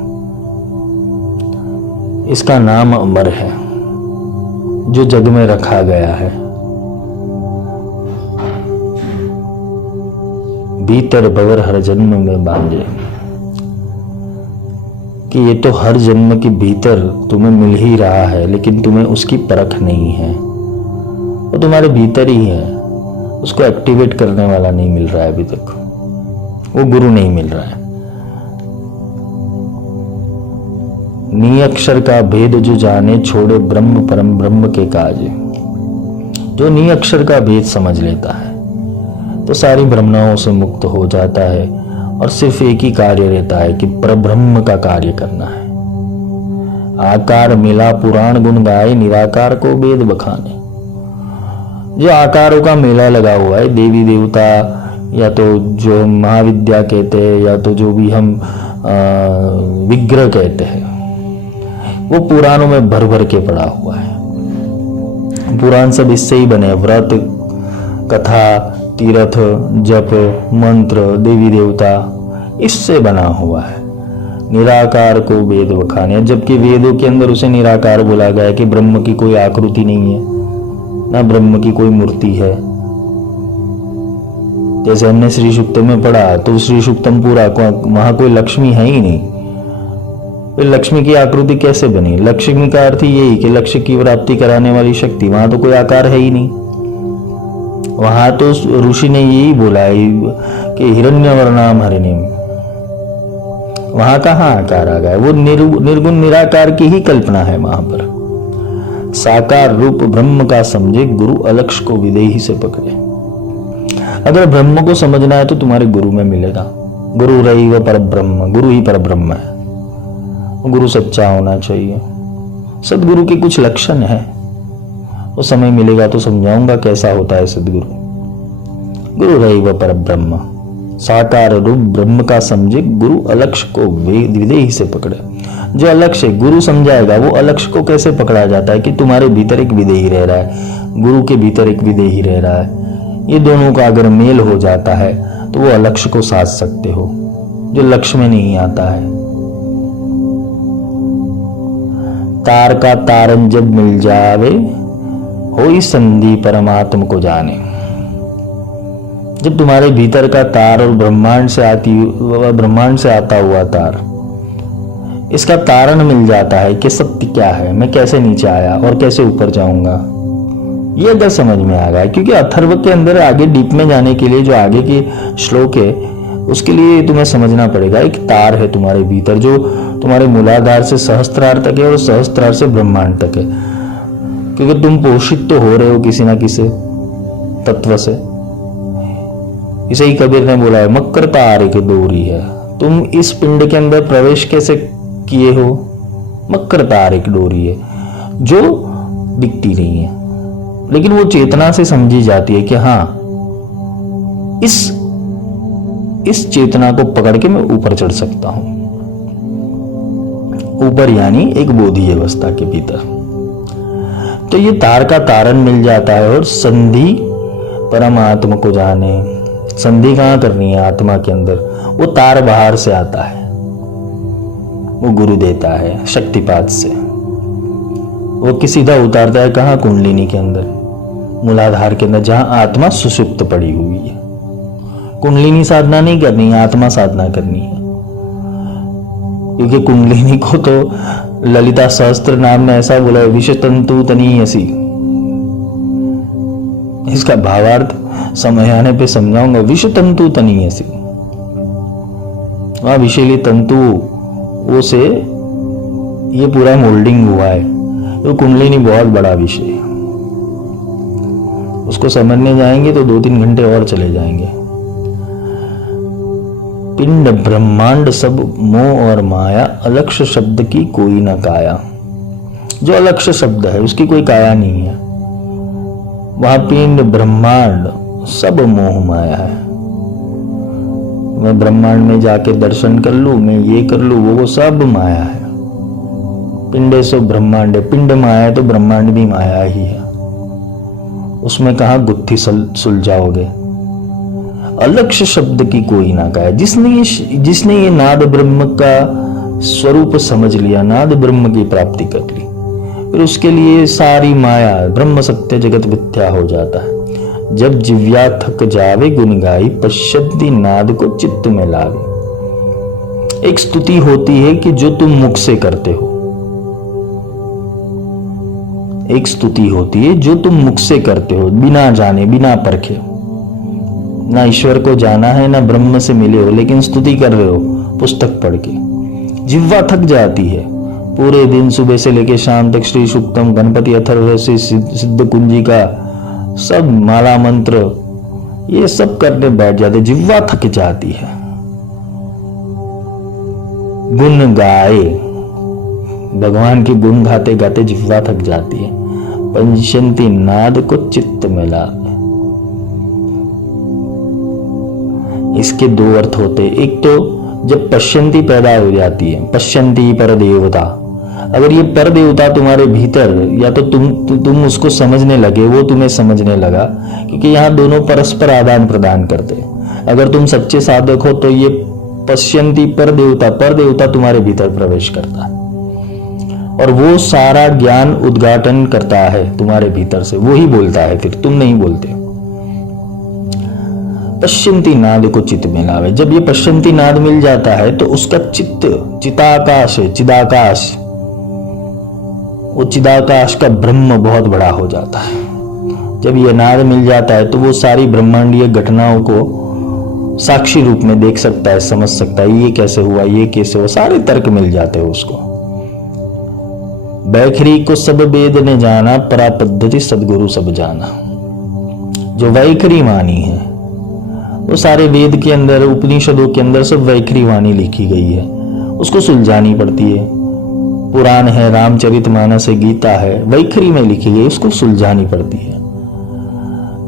इसका नाम अमर है जो जग में रखा गया है। भीतर भवर हर जन्म में बांझे, कि ये तो हर जन्म के भीतर तुम्हें मिल ही रहा है, लेकिन तुम्हें उसकी परख नहीं है। वो तुम्हारे भीतर ही है, उसको एक्टिवेट करने वाला नहीं मिल रहा है अभी तक, वो गुरु नहीं मिल रहा है। निअक्षर का भेद जो जाने, छोड़े ब्रह्म परम ब्रह्म के काज। जो निअक्षर का भेद समझ लेता है तो सारी ब्रह्मणाओं से मुक्त हो जाता है, और सिर्फ एक ही कार्य रहता है कि परब्रह्म का कार्य करना है। आकार मिला पुराण गुण गाए, निराकार को वेद बखाने। जो आकारों का मेला लगा हुआ है, देवी देवता, या तो जो महाविद्या कहते हैं, या तो जो भी हम विग्रह कहते हैं, वो पुराणों में भर भर के पड़ा हुआ है। पुराण सब इससे ही बने, व्रत, कथा, तीर्थ, जप, मंत्र, देवी देवता, इससे बना हुआ है। निराकार को वेद बखाने, जबकि वेदों के अंदर उसे निराकार बोला गया है कि ब्रह्म की कोई आकृति नहीं है, ना ब्रह्म की कोई मूर्ति है। जैसे हमने श्री सूक्तम में पढ़ा, तो श्री सूक्तम पूरा, वहां कोई लक्ष्मी है ही नहीं। फिर लक्ष्मी की आकृति कैसे बनी? लक्ष्मी का अर्थ यही कि लक्ष्य की प्राप्ति कराने वाली शक्ति, वहां तो कोई आकार है ही नहीं। वहां तो ऋषि ने यही बोला है कि हिरण्यवर्णाम हरिणीम, वहां कहां आकार आ गया? वो निर्गुण निराकार की ही कल्पना है वहां पर। साकार रूप ब्रह्म का समझे, गुरु अलक्ष्य को विदेही से पकड़े। अगर ब्रह्म को समझना है तो तुम्हारे गुरु में मिलेगा। गुरु रही वह पर ब्रह्म, गुरु ही पर ब्रह्म है। गुरु सच्चा होना चाहिए, सदगुरु के कुछ लक्षण हैं, वो समय मिलेगा तो समझाऊंगा कैसा होता है सदगुरु। गुरु रैव पर ब्रह्म, साकार रूप ब्रह्म का समझे गुरु अलक्ष्य को विदेही से पकड़े। जो अलक्ष्य गुरु समझाएगा वो अलक्ष्य को कैसे पकड़ा जाता है कि तुम्हारे भीतर एक विदेही रह रहा है, गुरु के भीतर एक विदेही रह रहा है, ये दोनों का अगर मेल हो जाता है तो वो अलक्ष्य को साध सकते हो, जो लक्ष्य में नहीं आता है। तार का तारन जब मिल जावे, होई संधि परमात्म को जाने। जब तुम्हारे भीतर का तार और ब्रह्मांड से आता हुआ तार, इसका तारण मिल जाता है कि सत्य क्या है, मैं कैसे नीचे आया और कैसे ऊपर जाऊंगा, ये अगर समझ में आ गया। क्योंकि अथर्व के अंदर आगे डीप में जाने के लिए जो आगे के श्लोक है, उसके लिए तुम्हें समझना पड़ेगा एक तार है तुम्हारे भीतर जो तुम्हारे मूलाधार से सहस्त्रार तक है और सहस्त्रार से ब्रह्मांड तक है। क्योंकि तुम पोषित तो हो रहे हो किसी ना किसी तत्व से। इसे ही कबीर ने बोला है, मकर तार एक डोरी है। तुम इस पिंड के अंदर प्रवेश कैसे किए हो? मकर तार एक डोरी है जो दिखती नहीं है, लेकिन वो चेतना से समझी जाती है कि हाँ, इस चेतना को पकड़ के मैं ऊपर चढ़ सकता हूं। ऊपर यानी एक बोधि अवस्था के भीतर। तो ये तार का तारण मिल जाता है और संधि परमात्मा को जाने। संधि कहां करनी है? आत्मा के अंदर। वो तार बाहर से आता है, वो गुरु देता है शक्तिपात से। वो सीधा उतारता है कहां? कुंडलिनी के अंदर, मूलाधार के अंदर, जहां आत्मा सुषुप्त पड़ी हुई है। कुंडलिनी साधना नहीं करनी है, आत्मा साधना करनी है। क्योंकि कुंडलिनी को तो ललिता सहस्त्र नाम में ऐसा बोला है, विषतंतु तनीयसी। इसका भावार्थ समय आने पे समझाऊंगा। विषतंतु तनीयसी, वहां विषैली तंतु वो से ये पूरा मोल्डिंग हुआ है। तो कुंडलिनी बहुत बड़ा विषय है, उसको समझने जाएंगे तो 2-3 घंटे और चले जाएंगे। पिंड ब्रह्मांड सब मोह और माया, अलक्ष्य शब्द की कोई न काया। जो अलक्ष्य शब्द है उसकी कोई काया नहीं है। वहां पिंड ब्रह्मांड सब मोह माया है। मैं ब्रह्मांड में जाके दर्शन कर लूं, मैं ये कर लूं, वो सब माया है। पिंडे सो ब्रह्मांड है, पिंड माया है तो ब्रह्मांड भी माया ही है। उसमें कहा गुत्थी सुलझाओगे। अलक्ष्य शब्द की कोई ना कहा। जिसने ये नाद ब्रह्म का स्वरूप समझ लिया, नाद ब्रह्म की प्राप्ति कर ली, फिर उसके लिए सारी माया ब्रह्म सत्य जगत मिथ्या हो जाता है। जब जिव्या थक जावे गुण गाई, पश्यति नाद को चित्त में लावे। एक स्तुति होती है कि जो तुम मुख से करते हो, एक स्तुति होती है जो तुम मुख से करते हो, बिना जाने बिना परखे। ना ईश्वर को जाना है ना ब्रह्म से मिले हो, लेकिन स्तुति कर रहे हो पुस्तक पढ़ के। जिह्वा थक जाती है पूरे दिन, सुबह से लेके शाम तक श्री सूक्तम, गणपति अथर्व से सिद्ध कुंजी का सब माला मंत्र ये सब करने बैठ जाते, जिह्वा थक जाती है। गुण गाए, भगवान के गुण गाते गाते जिह्वा थक जाती है। पंचंती नाद को चित्त में लावे। इसके 2 अर्थ होते। एक तो जब पश्यंती पैदा हो जाती है, पश्यंती पर देवता। अगर ये पर देवता तुम्हारे भीतर, या तो तुम उसको समझने लगे, वो तुम्हें समझने लगा, क्योंकि यहाँ दोनों परस्पर आदान प्रदान करते हैं। अगर तुम सच्चे साधक हो तो ये पश्यंती पर देवता तुम्हारे भीतर प्रवेश करता है और वो सारा ज्ञान उद्घाटन करता है तुम्हारे भीतर से। वो ही बोलता है, फिर तुम नहीं बोलते। पश्यंती नाद को चित्त में लावे। जब ये पश्यंती नाद मिल जाता है तो उसका चित्त चिताकाश है, चिदाकाश, वो चिदाकाश का ब्रह्म बहुत बड़ा हो जाता है। जब ये नाद मिल जाता है तो वो सारी ब्रह्मांडीय घटनाओं को साक्षी रूप में देख सकता है, समझ सकता है, ये कैसे हुआ, ये कैसे हुआ, सारे तर्क मिल जाते हैं उसको। बैखरी को सब वेद ने जाना, परा पद्धति सदगुरु सब जाना। जो वैखरी वाणी है वो सारे वेद के अंदर, उपनिषदों के अंदर सब वैखरी वाणी लिखी गई है, उसको सुलझानी पड़ती है। पुराण है, रामचरितमानस है, गीता है, वैखरी में लिखी गई, उसको सुलझानी पड़ती है।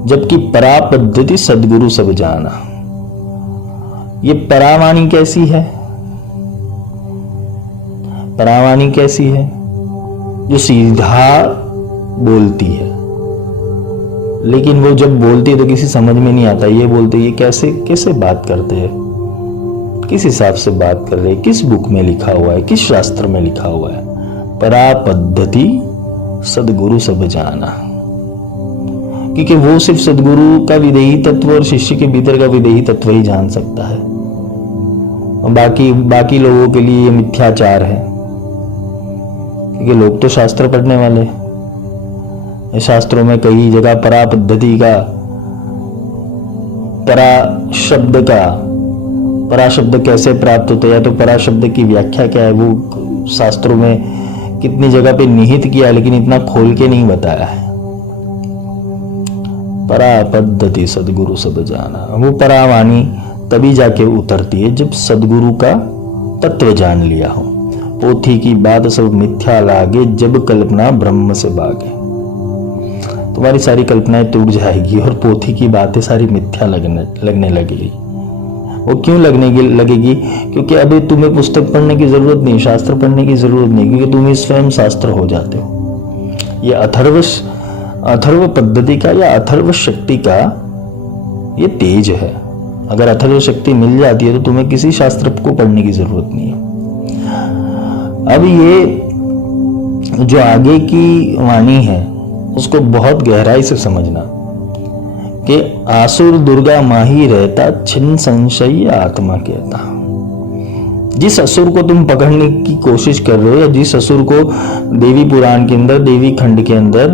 जबकि परा पद्धति सदगुरु सब जाना, ये परावाणी कैसी है? परावाणी कैसी है? जो सीधा बोलती है, लेकिन वो जब बोलती है तो किसी समझ में नहीं आता, ये बोलते ये कैसे कैसे बात करते हैं, किस हिसाब से बात कर रहे हैं, किस बुक में लिखा हुआ है, किस शास्त्र में लिखा हुआ है। परा पद्धति सदगुरु सब जाना, क्योंकि वो सिर्फ सदगुरु का विदेही तत्व और शिष्य के भीतर का विदेही तत्व ही जान सकता है। बाकी लोगों के लिए ये मिथ्याचार है, क्योंकि लोग तो शास्त्र पढ़ने वाले हैं। शास्त्रों में कई जगह परा पद्धति का, परा शब्द कैसे प्राप्त होता है, या तो परा शब्द की व्याख्या क्या है, वो शास्त्रों में कितनी जगह पे निहित किया, लेकिन इतना खोल के नहीं बताया है। परा पद्धति सदगुरु सब जाना, वो परावाणी तभी जाके उतरती है जब सदगुरु का तत्व जान लिया हो। पोथी की बात सब मिथ्या लागे, जब कल्पना ब्रह्म से भागे। तुम्हारी सारी कल्पनाएं टूट जाएगी और पोथी की बातें सारी मिथ्या लगने लगेगी। वो क्यों लगेगी? क्योंकि अभी तुम्हें पुस्तक पढ़ने की जरूरत नहीं, शास्त्र पढ़ने की जरूरत नहीं, क्योंकि तुम ही स्वयं शास्त्र हो जाते हो। ये अथर्व पद्धति का या अथर्व शक्ति का ये तेज है। अगर अथर्व शक्ति मिल जाती है तो तुम्हें किसी शास्त्र को पढ़ने की जरूरत नहीं है। अब ये जो आगे की वाणी है उसको बहुत गहराई से समझना कि आसुर दुर्गा माही रहता, छिन्न संशय आत्मा कहता। जिस असुर को तुम पकड़ने की कोशिश कर रहे हो, या जिस असुर को देवी पुराण के अंदर, देवी खंड के अंदर,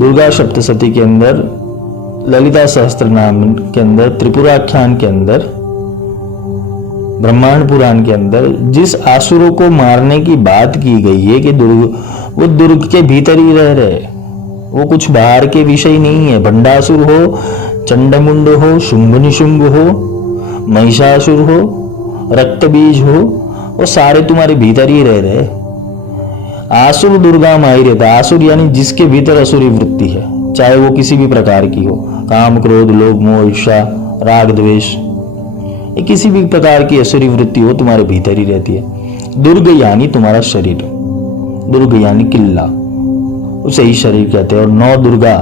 दुर्गा सप्तशती के अंदर, ललिता सहस्त्र नाम के अंदर, त्रिपुराख्यान के अंदर, ब्रह्मांड पुराण के अंदर जिस आसुरों को मारने की बात की गई है कि वो दुर्ग के भीतर ही रह रहे, वो कुछ बाहर के विषय नहीं है। भंडासुर हो, चंडमुंड हो, शुंभ निशुंभ हो, महिषासुर हो, रक्तबीज हो, वो सारे तुम्हारे भीतर ही रह रहे। आसुर दुर्गा माही रहता। आसुर यानी जिसके भीतर असुरी वृत्ति है, चाहे वो किसी भी प्रकार की हो, काम क्रोध लोभ मोह ईर्ष्या राग द्वेष, ये किसी भी प्रकार की असुरी वृत्ति हो तुम्हारे भीतर ही रहती है। दुर्ग यानी तुम्हारा शरीर, दुर्ग यानी किला, उसे ही शरीर कहते हैं। और 9 दुर्गा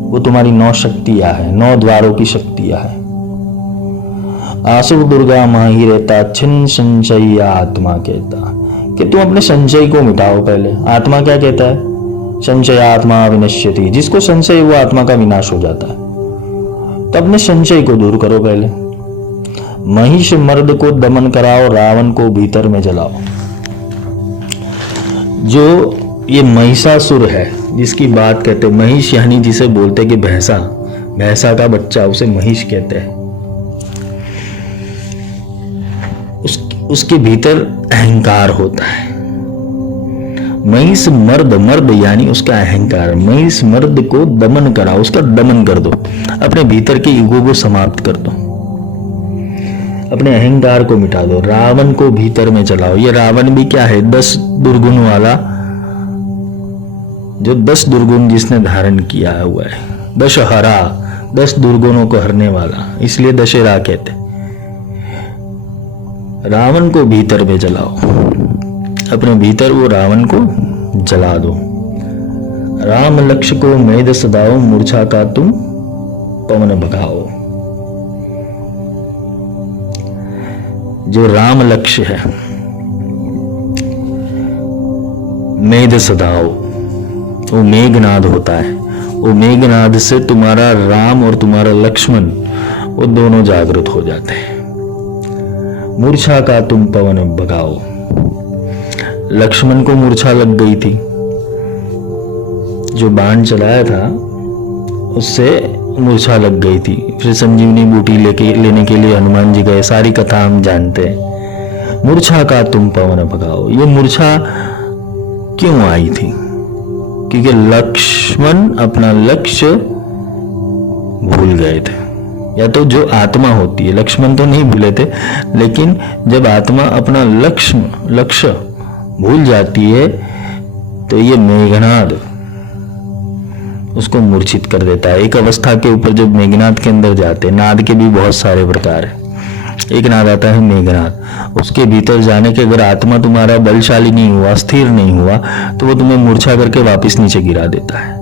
वो तुम्हारी 9 शक्तियां हैं, 9 द्वारों की शक्तियां हैं। आसुर दुर्गा माही रहता, छिन्न संशय आत्मा कहता, कि तुम अपने संशय को मिटाओ पहले। आत्मा क्या कहता है? संशय आत्मा विनश्यति, जिसको संशय है वो आत्मा का विनाश हो जाता है। तो अपने संशय को दूर करो पहले। महिष मर्द को दमन कराओ, रावण को भीतर में जलाओ। जो ये महिषासुर है जिसकी बात कहते हैं, महिष यानी जिसे बोलते कि भैंसा का बच्चा, उसे महिष कहते हैं। उसके भीतर अहंकार होता है। महिष मर्द यानी उसका अहंकार। महिष मर्द को दमन कराओ, उसका दमन कर दो, अपने भीतर के ईगो को समाप्त कर दो, अपने अहंकार को मिटा दो। रावण को भीतर में चलाओ। ये रावण भी क्या है? 10 दुर्गुण वाला, जो 10 दुर्गुण जिसने धारण किया हुआ है। दशहरा, 10 दुर्गुणों को हरने वाला, इसलिए दशहरा कहते। रावण को भीतर में जलाओ, अपने भीतर वो रावण को जला दो। राम लक्ष्य को मेद सदाओ, मूर्छा का तुम पवन भगाओ। जो राम लक्ष्य है, मेद सदाओ, वो मेघनाद होता है। वो मेघनाद से तुम्हारा राम और तुम्हारा लक्ष्मण वो दोनों जागृत हो जाते हैं। मूर्छा का तुम पवन भगाओ। लक्ष्मण को मूर्छा लग गई थी, जो बाण चलाया था उससे मूर्छा लग गई थी। फिर संजीवनी बूटी लेने के लिए हनुमान जी गए, सारी कथा हम जानते हैं। मूर्छा का तुम पवन भगाओ। ये मूर्छा क्यों आई थी? क्योंकि लक्ष्मण अपना लक्ष्य भूल गए थे। या तो जो आत्मा होती है, लक्ष्मण तो नहीं भूले थे, लेकिन जब आत्मा अपना लक्ष्य भूल जाती है तो ये मेघनाद उसको मूर्छित कर देता है। एक अवस्था के ऊपर जब मेघनाद के अंदर जाते हैं, नाद के भी बहुत सारे प्रकार है, एक नाद आता है मेघनाद। उसके भीतर जाने के अगर आत्मा तुम्हारा बलशाली नहीं हुआ, स्थिर नहीं हुआ, तो वो तुम्हें मूर्छा करके वापस नीचे गिरा देता है।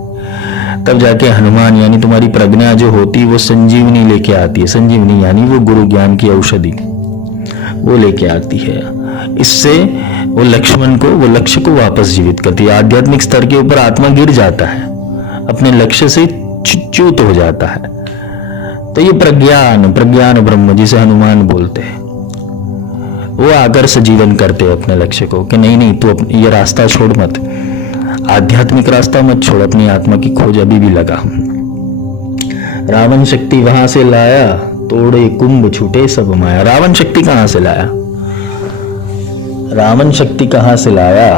तब जाके हनुमान यानी तुम्हारी प्रज्ञा जो होती है वो संजीवनी लेके आती है। संजीवनी यानी वो गुरु ज्ञान की औषधि वो लेके आती है। इससे वो लक्ष्मण को, वो लक्ष्य को वापस जीवित करती है। आध्यात्मिक स्तर के ऊपर आत्मा गिर जाता है, अपने लक्ष्य से च्युत हो जाता है। तो ये प्रज्ञान ब्रह्म जिसे हनुमान बोलते हैं, वो आकर सजीवन करते हैं अपने लक्ष्य को कि नहीं तू ये रास्ता छोड़ मत, आध्यात्मिक रास्ता मत छोड़, अपनी आत्मा की खोज अभी भी लगा। रावण शक्ति वहां से लाया, तोड़े कुंभ छूटे सब माया। रावण शक्ति कहां से लाया? रावण शक्ति कहां से लाया?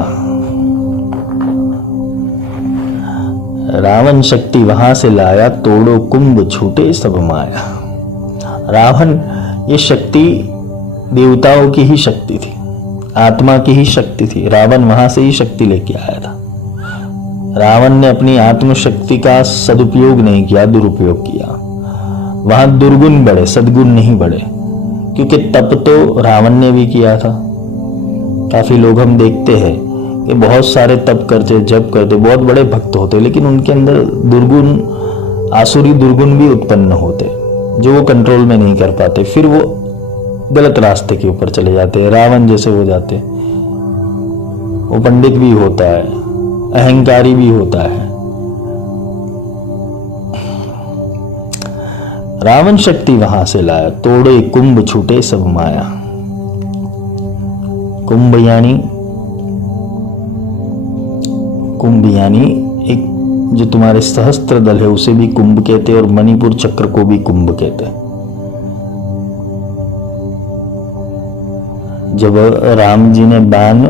रावण शक्ति वहां से लाया, तोड़ो कुंभ छूटे सब माया। रावण ये शक्ति देवताओं की ही शक्ति थी, आत्मा की ही शक्ति थी। रावण वहां से ही शक्ति लेके आया था। रावण ने अपनी आत्मशक्ति का सदुपयोग नहीं किया, दुरुपयोग किया। वहां दुर्गुण बढ़े, सद्गुण नहीं बढ़े, क्योंकि तप तो रावण ने भी किया था। काफी लोग हम देखते हैं कि बहुत सारे तप करते, जप करते, बहुत बड़े भक्त होते, लेकिन उनके अंदर दुर्गुण, आसुरी दुर्गुण भी उत्पन्न होते जो वो कंट्रोल में नहीं कर पाते। फिर वो गलत रास्ते के ऊपर चले जाते हैं, रावण जैसे हो जाते। वो पंडित भी होता है, अहंकारी भी होता है। रावण शक्ति वहां से लाया, तोड़े कुंभ छूटे सब माया। कुंभ यानी एक जो तुम्हारे सहस्त्र दल है उसे भी कुंभ कहते हैं, और मणिपुर चक्र को भी कुंभ कहते हैं। जब राम जी ने बाण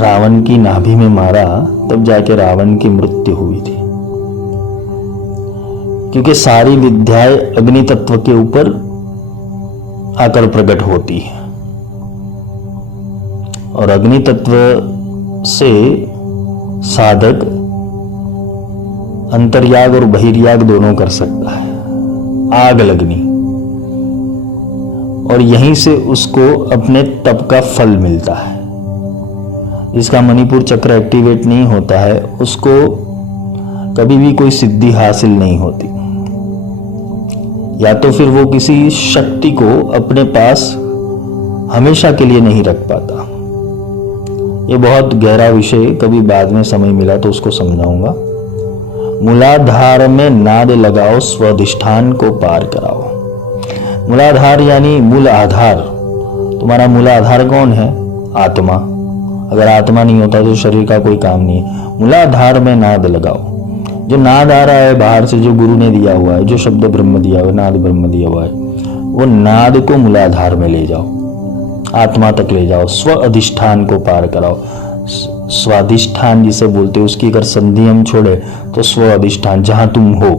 रावण की नाभि में मारा, तब जाके रावण की मृत्यु हुई थी, क्योंकि सारी विद्याएं अग्नि तत्व के ऊपर आकर प्रकट होती है, और अग्नि तत्व से साधक अंतर्याग और बहिर्याग दोनों कर सकता है, आग लगनी, और यहीं से उसको अपने तप का फल मिलता है। जिसका मणिपुर चक्र एक्टिवेट नहीं होता है उसको कभी भी कोई सिद्धि हासिल नहीं होती, या तो फिर वो किसी शक्ति को अपने पास हमेशा के लिए नहीं रख पाता। ये बहुत गहरा विषय, कभी बाद में समय मिला तो उसको समझाऊंगा। मूलाधार में नाद लगाओ, स्वाधिष्ठान को पार कराओ। मूलाधार यानी मूल आधार। तुम्हारा मूल आधार कौन है? आत्मा। अगर आत्मा नहीं होता तो शरीर का कोई काम नहीं है। मूलाधार में नाद लगाओ। जो नाद आ रहा है बाहर से, जो गुरु ने दिया हुआ है, जो शब्द ब्रह्म दिया हुआ है, नाद ब्रह्म दिया हुआ है, वो नाद को मूलाधार में ले जाओ, आत्मा तक ले जाओ, स्व अधिष्ठान को पार कराओ। स्वाधिष्ठान जिसे बोलते हैं, उसकी अगर संधि हम छोड़े तो स्व अधिष्ठान, जहां तुम हो,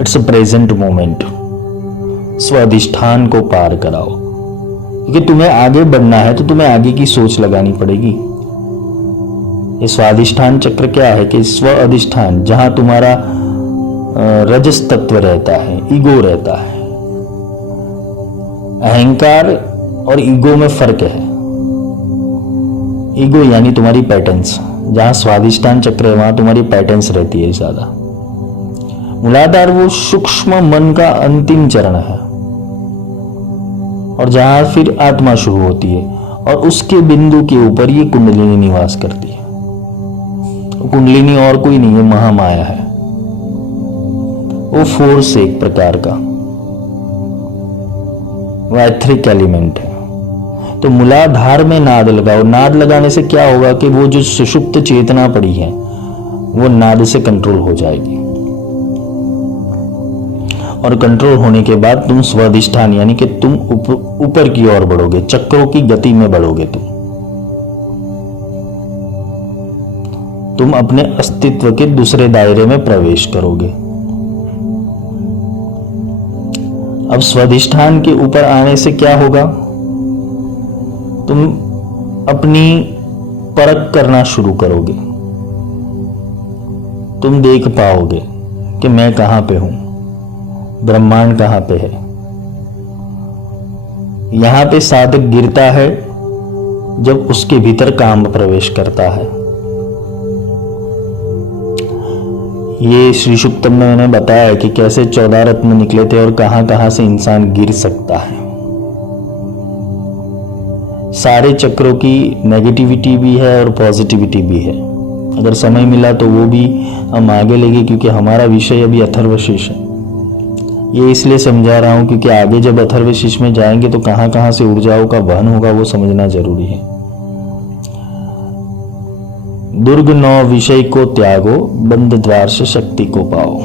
इट्स अ प्रेजेंट मोमेंट। स्व अधिष्ठान को पार कराओ, क्योंकि तुम्हें आगे बढ़ना है तो तुम्हें आगे की सोच लगानी पड़ेगी। ये स्वाधिष्ठान चक्र क्या है कि स्व अधिष्ठान, जहां तुम्हारा रजस तत्व रहता है, ईगो रहता है। अहंकार और ईगो में फर्क है। ईगो यानी तुम्हारी पैटर्न्स, जहां स्वाधिष्ठान चक्र है वहां तुम्हारी पैटर्न्स रहती है ज्यादा। मूलाधार वो सूक्ष्म मन का अंतिम चरण है, और जहां फिर आत्मा शुरू होती है, और उसके बिंदु के ऊपर ये कुंडलिनी निवास करती है। कुंडलिनी और कोई नहीं है, महामाया है। वो फोर्स एक प्रकार का, वो एथरिक एलिमेंट है। तो मूलाधार में नाद लगाओ। नाद लगाने से क्या होगा कि वो जो सुषुप्त चेतना पड़ी है वो नाद से कंट्रोल हो जाएगी, और कंट्रोल होने के बाद तुम स्वाधिष्ठान यानी कि तुम ऊपर की ओर बढ़ोगे, चक्रों की गति में बढ़ोगे। तुम अपने अस्तित्व के दूसरे दायरे में प्रवेश करोगे। अब स्वाधिष्ठान के ऊपर आने से क्या होगा? तुम अपनी परख करना शुरू करोगे। तुम देख पाओगे कि मैं कहां पे हूं, ब्रह्मांड कहां पे है। यहां पे साधक गिरता है जब उसके भीतर काम प्रवेश करता है। ये श्री सूक्तम में मैंने बताया कि कैसे 14 रत्न निकले थे और कहां कहां से इंसान गिर सकता है। सारे चक्रों की नेगेटिविटी भी है और पॉजिटिविटी भी है। अगर समय मिला तो वो भी हम आगे लेंगे, क्योंकि हमारा विषय अभी अथर्वशीष है। ये इसलिए समझा रहा हूं क्योंकि आगे जब अथर्वशीष में जाएंगे तो कहां कहां से ऊर्जाओं का वहन होगा वो समझना जरूरी है। दुर्ग 9 विषय को त्यागो, बंद द्वार से शक्ति को पाओ।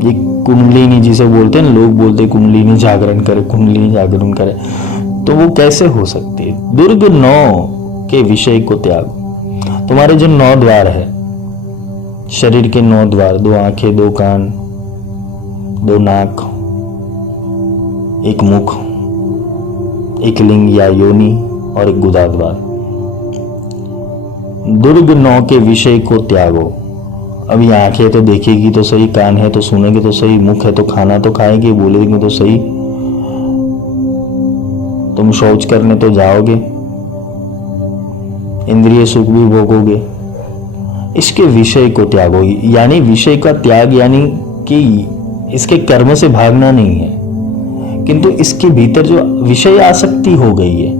ये कुंडलिनी जिसे बोलते हैं, लोग बोलते हैं कुंडलिनी जागरण करे, कुंडलिनी जागरण करे, तो वो कैसे हो सकती है? दुर्ग 9 के विषय को त्यागो। तुम्हारे जो 9 द्वार है, शरीर के 9 द्वार, 2 आंखें, 2 कान, 2 नाक, 1 मुख, 1 लिंग या योनि और 1 गुदा द्वार। दुर्ग 9 के विषय को त्यागो। अभी आंखें तो देखेगी तो सही, कान है तो सुनेगी तो सही, मुख है तो खाना तो खाएगी, बोलेगी तो सही, तुम शौच करने तो जाओगे, इंद्रिय सुख भी भोगोगे। इसके विषय को त्यागो, यानी विषय का त्याग यानी कि इसके कर्म से भागना नहीं है, किंतु इसके भीतर जो विषय आसक्ति हो गई है,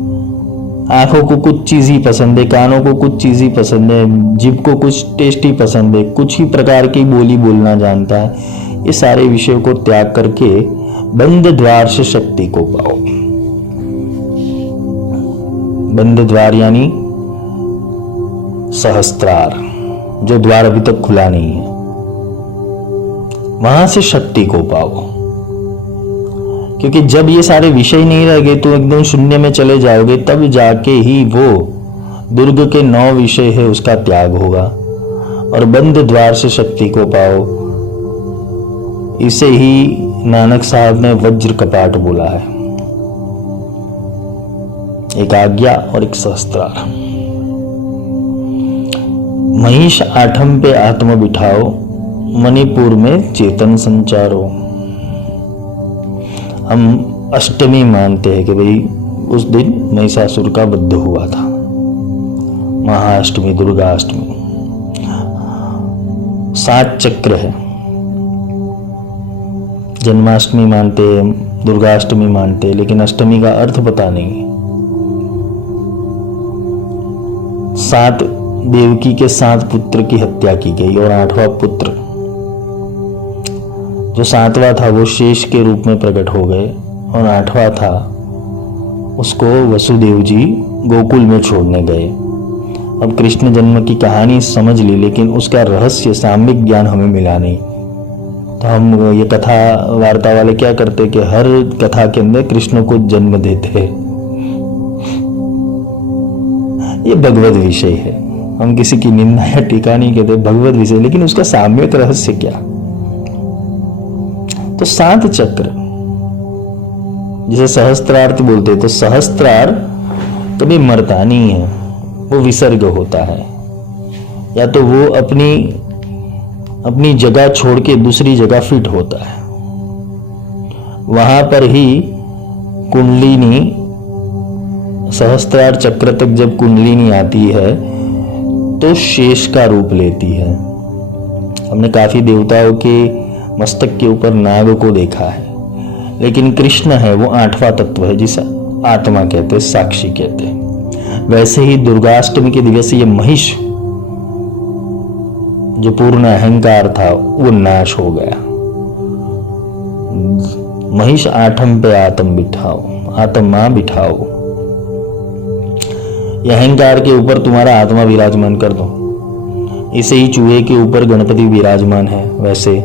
आंखों को कुछ चीज ही पसंद है, कानों को कुछ चीज ही पसंद है, जीभ को कुछ टेस्ट ही पसंद है, कुछ ही प्रकार की बोली बोलना जानता है, ये सारे विषयों को त्याग करके बंद द्वार से शक्ति को पाओ। बंद द्वार यानी सहस्त्रार, जो द्वार अभी तक खुला नहीं है, वहां से शक्ति को पाओ। क्योंकि जब ये सारे विषय नहीं रह गए तो एकदम शून्य में चले जाओगे, तब जाके ही वो दुर्ग के 9 विषय है उसका त्याग होगा और बंद द्वार से शक्ति को पाओ। इसे ही नानक साहब ने वज्र कपाट बोला है, एक आज्ञा और एक सहस्त्रार। महिष आठम पे आत्म बिठाओ, मणिपुर में चेतन संचारो। हम अष्टमी मानते हैं कि भाई उस दिन महिषासुर का वध हुआ था, महाअष्टमी, दुर्गा अष्टमी। 7 चक्र है, जन्माष्टमी मानते हैं, दुर्गाष्टमी मानते हैं, लेकिन अष्टमी का अर्थ पता नहीं। 7 देवकी के 7 पुत्र की हत्या की गई और 8वां पुत्र जो 7वां था वो शेष के रूप में प्रकट हो गए और 8वां था उसको वसुदेव जी गोकुल में छोड़ने गए। अब कृष्ण जन्म की कहानी समझ ली, लेकिन उसका रहस्य साम्यक ज्ञान हमें मिला नहीं। तो हम ये कथा वार्ता वाले क्या करते कि हर कथा के अंदर कृष्ण को जन्म देते। ये भगवत विषय है, हम किसी की निंदा या टीका नहीं कहते, भगवत विषय, लेकिन उसका साम्यक रहस्य क्या? तो 7 चक्र जिसे सहस्त्रार्थ बोलते, तो सहस्त्रार कभी मरता नहीं है, वो विसर्ग होता है, या तो वो अपनी जगह छोड़ के दूसरी जगह फिट होता है। वहां पर ही कुंडलिनी, सहस्त्रार चक्र तक जब कुंडलिनी आती है तो शेष का रूप लेती है। हमने काफी देवताओं के मस्तक के ऊपर नाग को देखा है, लेकिन कृष्ण है वो 8वां तत्व है जिसे आत्मा कहते हैं, साक्षी कहते हैं। वैसे ही दुर्गाष्टमी के दिवस ये महिष जो पूर्ण अहंकार था वो नाश हो गया। महिष आठम पे आत्म बिठाओ, आत्मा बिठाओ। ये अहंकार के ऊपर तुम्हारा आत्मा विराजमान कर दो। इसे ही चूहे के ऊपर गणपति विराजमान है, वैसे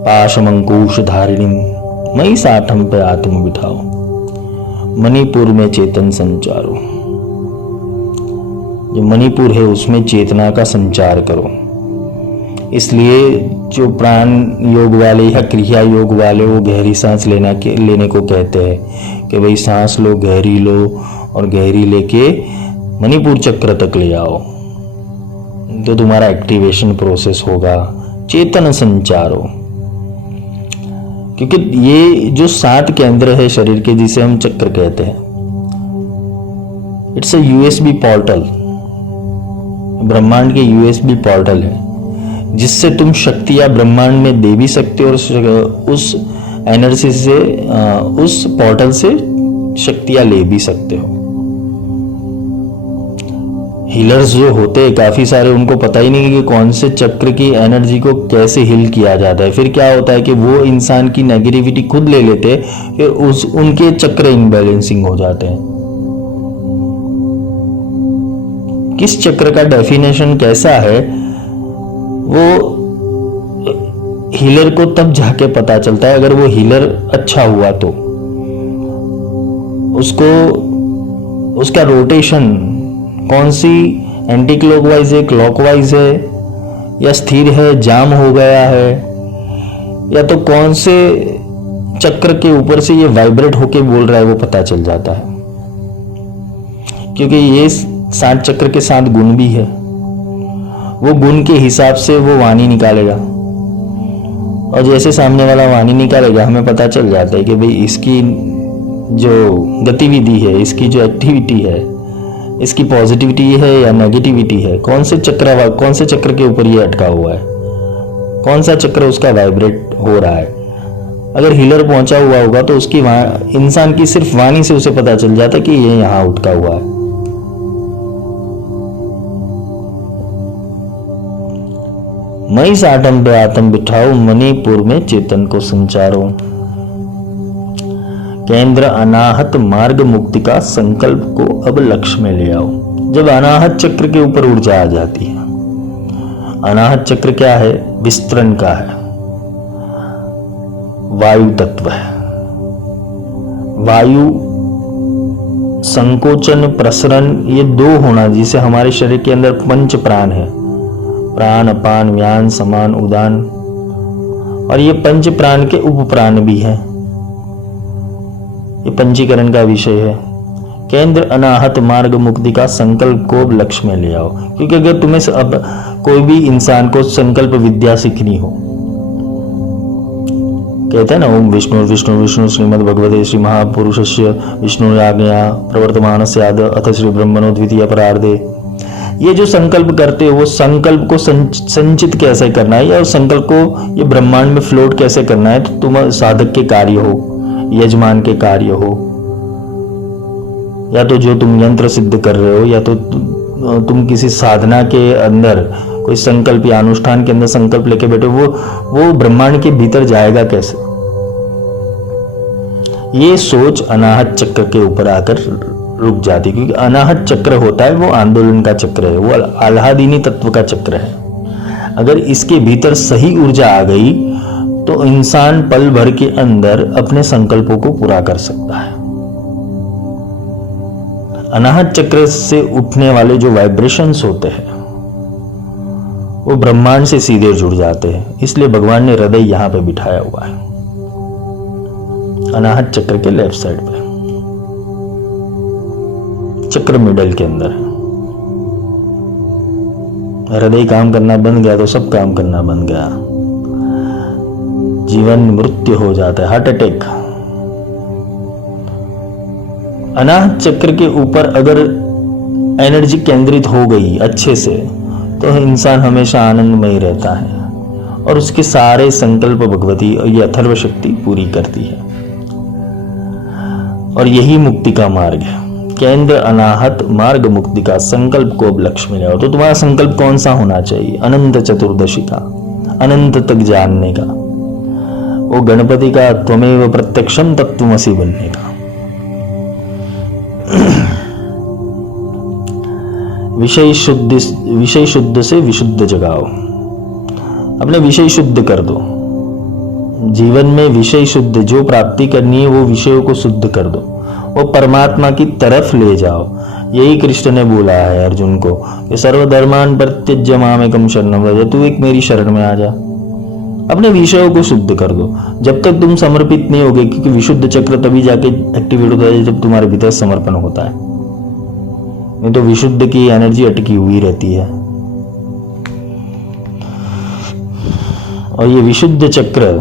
पाशमंकुश धारिणी महिष आठम पे आत्म बिठाओ, मणिपुर में चेतन संचारो। जो मणिपुर है उसमें चेतना का संचार करो। इसलिए जो प्राण योग वाले या क्रिया योग वाले वो गहरी सांस लेने को कहते हैं कि भाई सांस लो, गहरी लो और गहरी लेके मणिपुर चक्र तक ले आओ, तो तुम्हारा एक्टिवेशन प्रोसेस होगा, चेतन संचार हो। क्योंकि ये जो 7 केंद्र है शरीर के, जिसे हम चक्र कहते हैं, इट्स अ यूएसबी पोर्टल, ब्रह्मांड के यूएसबी पोर्टल है, जिससे तुम शक्तियां ब्रह्मांड में दे भी सकते हो और उस एनर्जी से, उस पोर्टल से शक्तियां ले भी सकते हो। हीलर्स जो होते हैं काफी सारे, उनको पता ही नहीं कि कौन से चक्र की एनर्जी को कैसे हील किया जाता है। फिर क्या होता है कि वो इंसान की नेगेटिविटी खुद ले लेते हैं, फिर उनके चक्र इनबैलेंसिंग हो जाते हैं। किस चक्र का डेफिनेशन कैसा है वो हीलर को तब जाके पता चलता है, अगर वो हीलर अच्छा हुआ तो। उसका रोटेशन कौन सी, एंटी क्लॉकवाइज है, क्लॉकवाइज है, या स्थिर है, जाम हो गया है, या तो कौन से चक्र के ऊपर से ये वाइब्रेट होके बोल रहा है, वो पता चल जाता है। क्योंकि ये 7 चक्र के 7 गुण भी है, वो गुण के हिसाब से वो वाणी निकालेगा, और जैसे सामने वाला वाणी निकालेगा हमें पता चल जाता है कि भाई इसकी जो गतिविधि है, इसकी जो एक्टिविटी है, इसकी पॉजिटिविटी है या नेगेटिविटी है, कौन से चक्र के ऊपर ये अटका हुआ है, कौन सा चक्र उसका वाइब्रेट हो रहा है। अगर हीलर पहुंचा हुआ होगा तो उसकी इंसान की सिर्फ वाणी से उसे पता चल जाता है कि ये यहां उठका हुआ है। मई साटम पे आत्म बिठाओ, मणिपुर में चेतन को संचारो। केंद्र अनाहत मार्ग मुक्ति का संकल्प को अब लक्ष्य में ले आओ। जब अनाहत चक्र के ऊपर ऊर्जा आ जाती है, अनाहत चक्र क्या है, विस्तरण का है, वायु तत्व है। वायु संकोचन प्रसरण ये 2 होना, जिसे हमारे शरीर के अंदर 5 प्राण है, प्राण, अपान, व्यान, समान, उदान, और ये 5 प्राण के उप प्राण भी है। ये पंचीकरण का विषय है। केंद्र अनाहत मार्ग मुक्ति का संकल्प को लक्ष्य में ले आओ। क्योंकि अगर तुम्हें अब कोई भी इंसान को संकल्प विद्या सीखनी हो, कहते हैं ना, ओम विष्णु विष्णु विष्णु श्रीमद् भगवते श्री महापुरुषस्य विष्णु आज्ञा प्रवर्तमान स्याद अथ श्री ब्रह्मणो द्वितीय परार्धे। ये जो संकल्प करते हो, वो संकल्प को संचित कैसे करना है, या उस संकल्प को ये ब्रह्मांड में फ्लोट कैसे करना है, तो तुम साधक के कार्य हो, यजमान के कार्य हो, या तो जो तुम यंत्र सिद्ध कर रहे हो, या तो तुम किसी साधना के अंदर कोई संकल्प या अनुष्ठान के अंदर संकल्प लेके बैठे, वो ब्रह्मांड के भीतर जाएगा कैसे। ये सोच अनाहत चक्र के ऊपर आकर रुक जाती, क्योंकि अनाहत चक्र होता है वो आंदोलन का चक्र है, वो आह्लादिनी तत्व का चक्र है। अगर इसके भीतर सही ऊर्जा आ गई तो इंसान पल भर के अंदर अपने संकल्पों को पूरा कर सकता है। अनाहत चक्र से उठने वाले जो वाइब्रेशंस होते हैं वो ब्रह्मांड से सीधे जुड़ जाते हैं, इसलिए भगवान ने हृदय यहां पे बिठाया हुआ है, अनाहत चक्र के लेफ्ट साइड पे, चक्र मिडल के अंदर। हृदय काम करना बंद गया तो सब काम करना बंद गया, जीवन मृत्यु हो जाता है, हार्ट अटैक। अनाहत चक्र के ऊपर अगर एनर्जी केंद्रित हो गई अच्छे से तो इंसान हमेशा आनंदमय रहता है और उसके सारे संकल्प भगवती और ये अथर्व शक्ति पूरी करती है, और यही मुक्ति का मार्ग है। केंद्र अनाहत मार्ग मुक्ति का संकल्प को अब लक्ष्य में लाओ। तो तुम्हारा संकल्प कौन सा होना चाहिए? अनंत चतुर्दशी का, अनंत तक जानने का, वो गणपति का त्वमेव प्रत्यक्षम तत्त्वमसि बनने का। विषय शुद्ध से विशुद्ध जगाओ, अपने विषय शुद्ध कर दो। जीवन में विषय शुद्ध, जो प्राप्ति करनी है वो विषयों को शुद्ध कर दो, वो परमात्मा की तरफ ले जाओ। यही कृष्ण ने बोला है अर्जुन को कि सर्वधर्मान परित्यज्य मामेकम शरणं व्रज, तू एक मेरी शरण में आ जा, अपने विषयों को शुद्ध कर दो। जब तक तुम समर्पित नहीं होगे, क्योंकि विशुद्ध चक्र तभी जाके एक्टिवेट होता है जब तुम्हारे भीतर समर्पण होता है, नहीं तो विशुद्ध की एनर्जी अटकी हुई रहती है। और ये विशुद्ध चक्र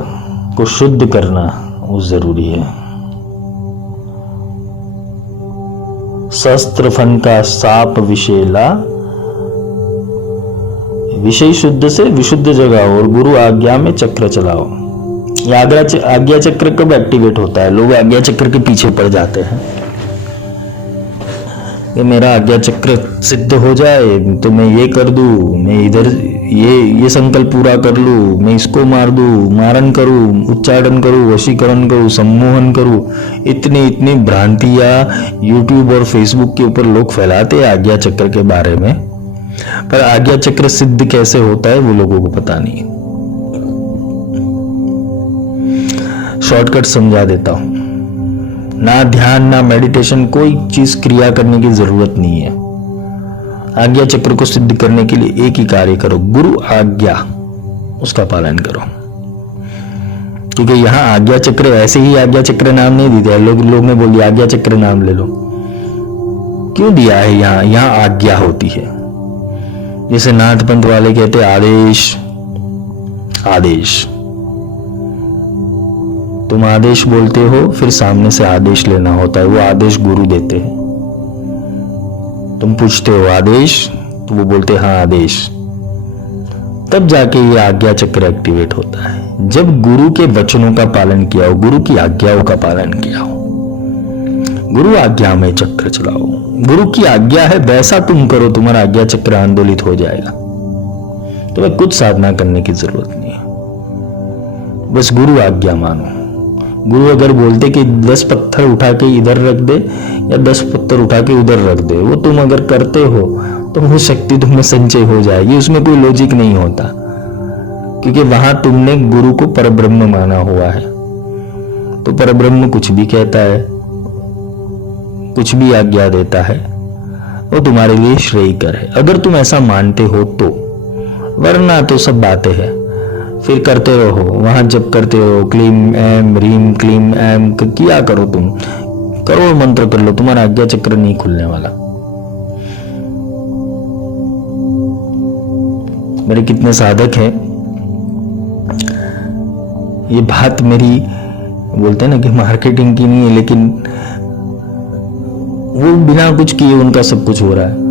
को शुद्ध करना वो जरूरी है। शस्त्र फन का साप विषेला, विषय शुद्ध से विशुद्ध जगाओ और गुरु आज्ञा में चक्र चलाओ। आज्ञा चक्र कब एक्टिवेट होता है? लोग आज्ञा चक्र के पीछे पड़ जाते हैं कि मेरा आज्ञा चक्र सिद्ध हो जाए तो मैं ये कर दूं, मैं इधर ये संकल्प पूरा कर लूं, मैं इसको मार दूं, मारण करूं, उच्चारण करूं, वशीकरण करूं, सम्मोहन करूं। इतनी भ्रांतियां यूट्यूब और फेसबुक के ऊपर लोग फैलाते हैं आज्ञा चक्र के बारे में, पर आज्ञा चक्र सिद्ध कैसे होता है वो लोगों को पता नहीं। शॉर्टकट समझा देता हूं, ना ध्यान ना मेडिटेशन, कोई चीज क्रिया करने की जरूरत नहीं है। आज्ञा चक्र को सिद्ध करने के लिए एक ही कार्य करो, गुरु आज्ञा, उसका पालन करो। क्योंकि यहां आज्ञा चक्र ऐसे ही आज्ञा चक्र नाम नहीं दिया है, लोग ने बोल दिया आज्ञा चक्र नाम ले लो। क्यों दिया है? यहां आज्ञा होती है। जैसे नाथ पंथ वाले कहते आदेश, आदेश, तुम आदेश बोलते हो, फिर सामने से आदेश लेना होता है, वो आदेश गुरु देते हैं। तुम पूछते हो आदेश, तो वो बोलते हाँ आदेश, तब जाके ये आज्ञा चक्र एक्टिवेट होता है। जब गुरु के वचनों का पालन किया हो, गुरु की आज्ञाओं का पालन किया हो, गुरु आज्ञा में चक्र चलाओ, गुरु की आज्ञा है वैसा तुम करो, तुम्हारा आज्ञा चक्र आंदोलित हो जाएगा। तुम्हें कुछ साधना करने की जरूरत नहीं है, बस गुरु आज्ञा मानो। गुरु अगर बोलते कि 10 पत्थर उठा के इधर रख दे या 10 पत्थर उठा के उधर रख दे, वो तुम अगर करते हो तो वो शक्ति तुम्हें संचय हो जाएगी। उसमें कोई लॉजिक नहीं होता, क्योंकि वहां तुमने गुरु को परब्रह्म माना हुआ है। तो परब्रह्म कुछ भी कहता है, कुछ भी आज्ञा देता है, वो तुम्हारे लिए श्रेयकर है, अगर तुम ऐसा मानते हो तो। वरना तो सब बातें हैं, फिर करते रहो, वहां जब करते हो क्लीम एम रीम क्लीम एम किया करो, तुम करोड़ मंत्र कर लो, तुम्हारा आज्ञा चक्र नहीं खुलने वाला। मेरे कितने साधक हैं, ये बात मेरी बोलते हैं ना कि मार्केटिंग की नहीं है, लेकिन वो बिना कुछ किए उनका सब कुछ हो रहा है।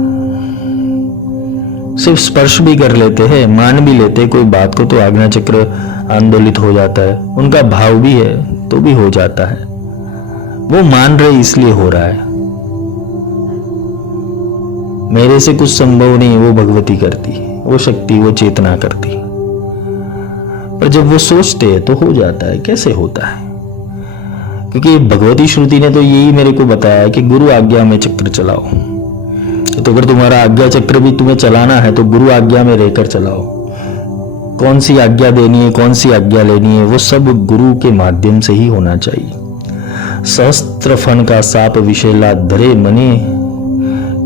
सिर्फ स्पर्श भी कर लेते हैं, मान भी लेते हैं कोई बात को, तो आज्ञा चक्र आंदोलित हो जाता है। उनका भाव भी है तो भी हो जाता है, वो मान रहे इसलिए हो रहा है। मेरे से कुछ संभव नहीं, वो भगवती करती, वो शक्ति, वो चेतना करती। पर जब वो सोचते हैं तो हो जाता है। कैसे होता है? क्योंकि भगवती श्रुति ने तो यही मेरे को बताया है कि गुरु आज्ञा में चक्र चलाओ। तो अगर तुम्हारा आज्ञा चक्र भी तुम्हें चलाना है तो गुरु आज्ञा में रहकर चलाओ। कौन सी आज्ञा देनी है, कौन सी आज्ञा लेनी है, वो सब गुरु के माध्यम से ही होना चाहिए। सहस्त्र फन का साप विशेला, धरे मने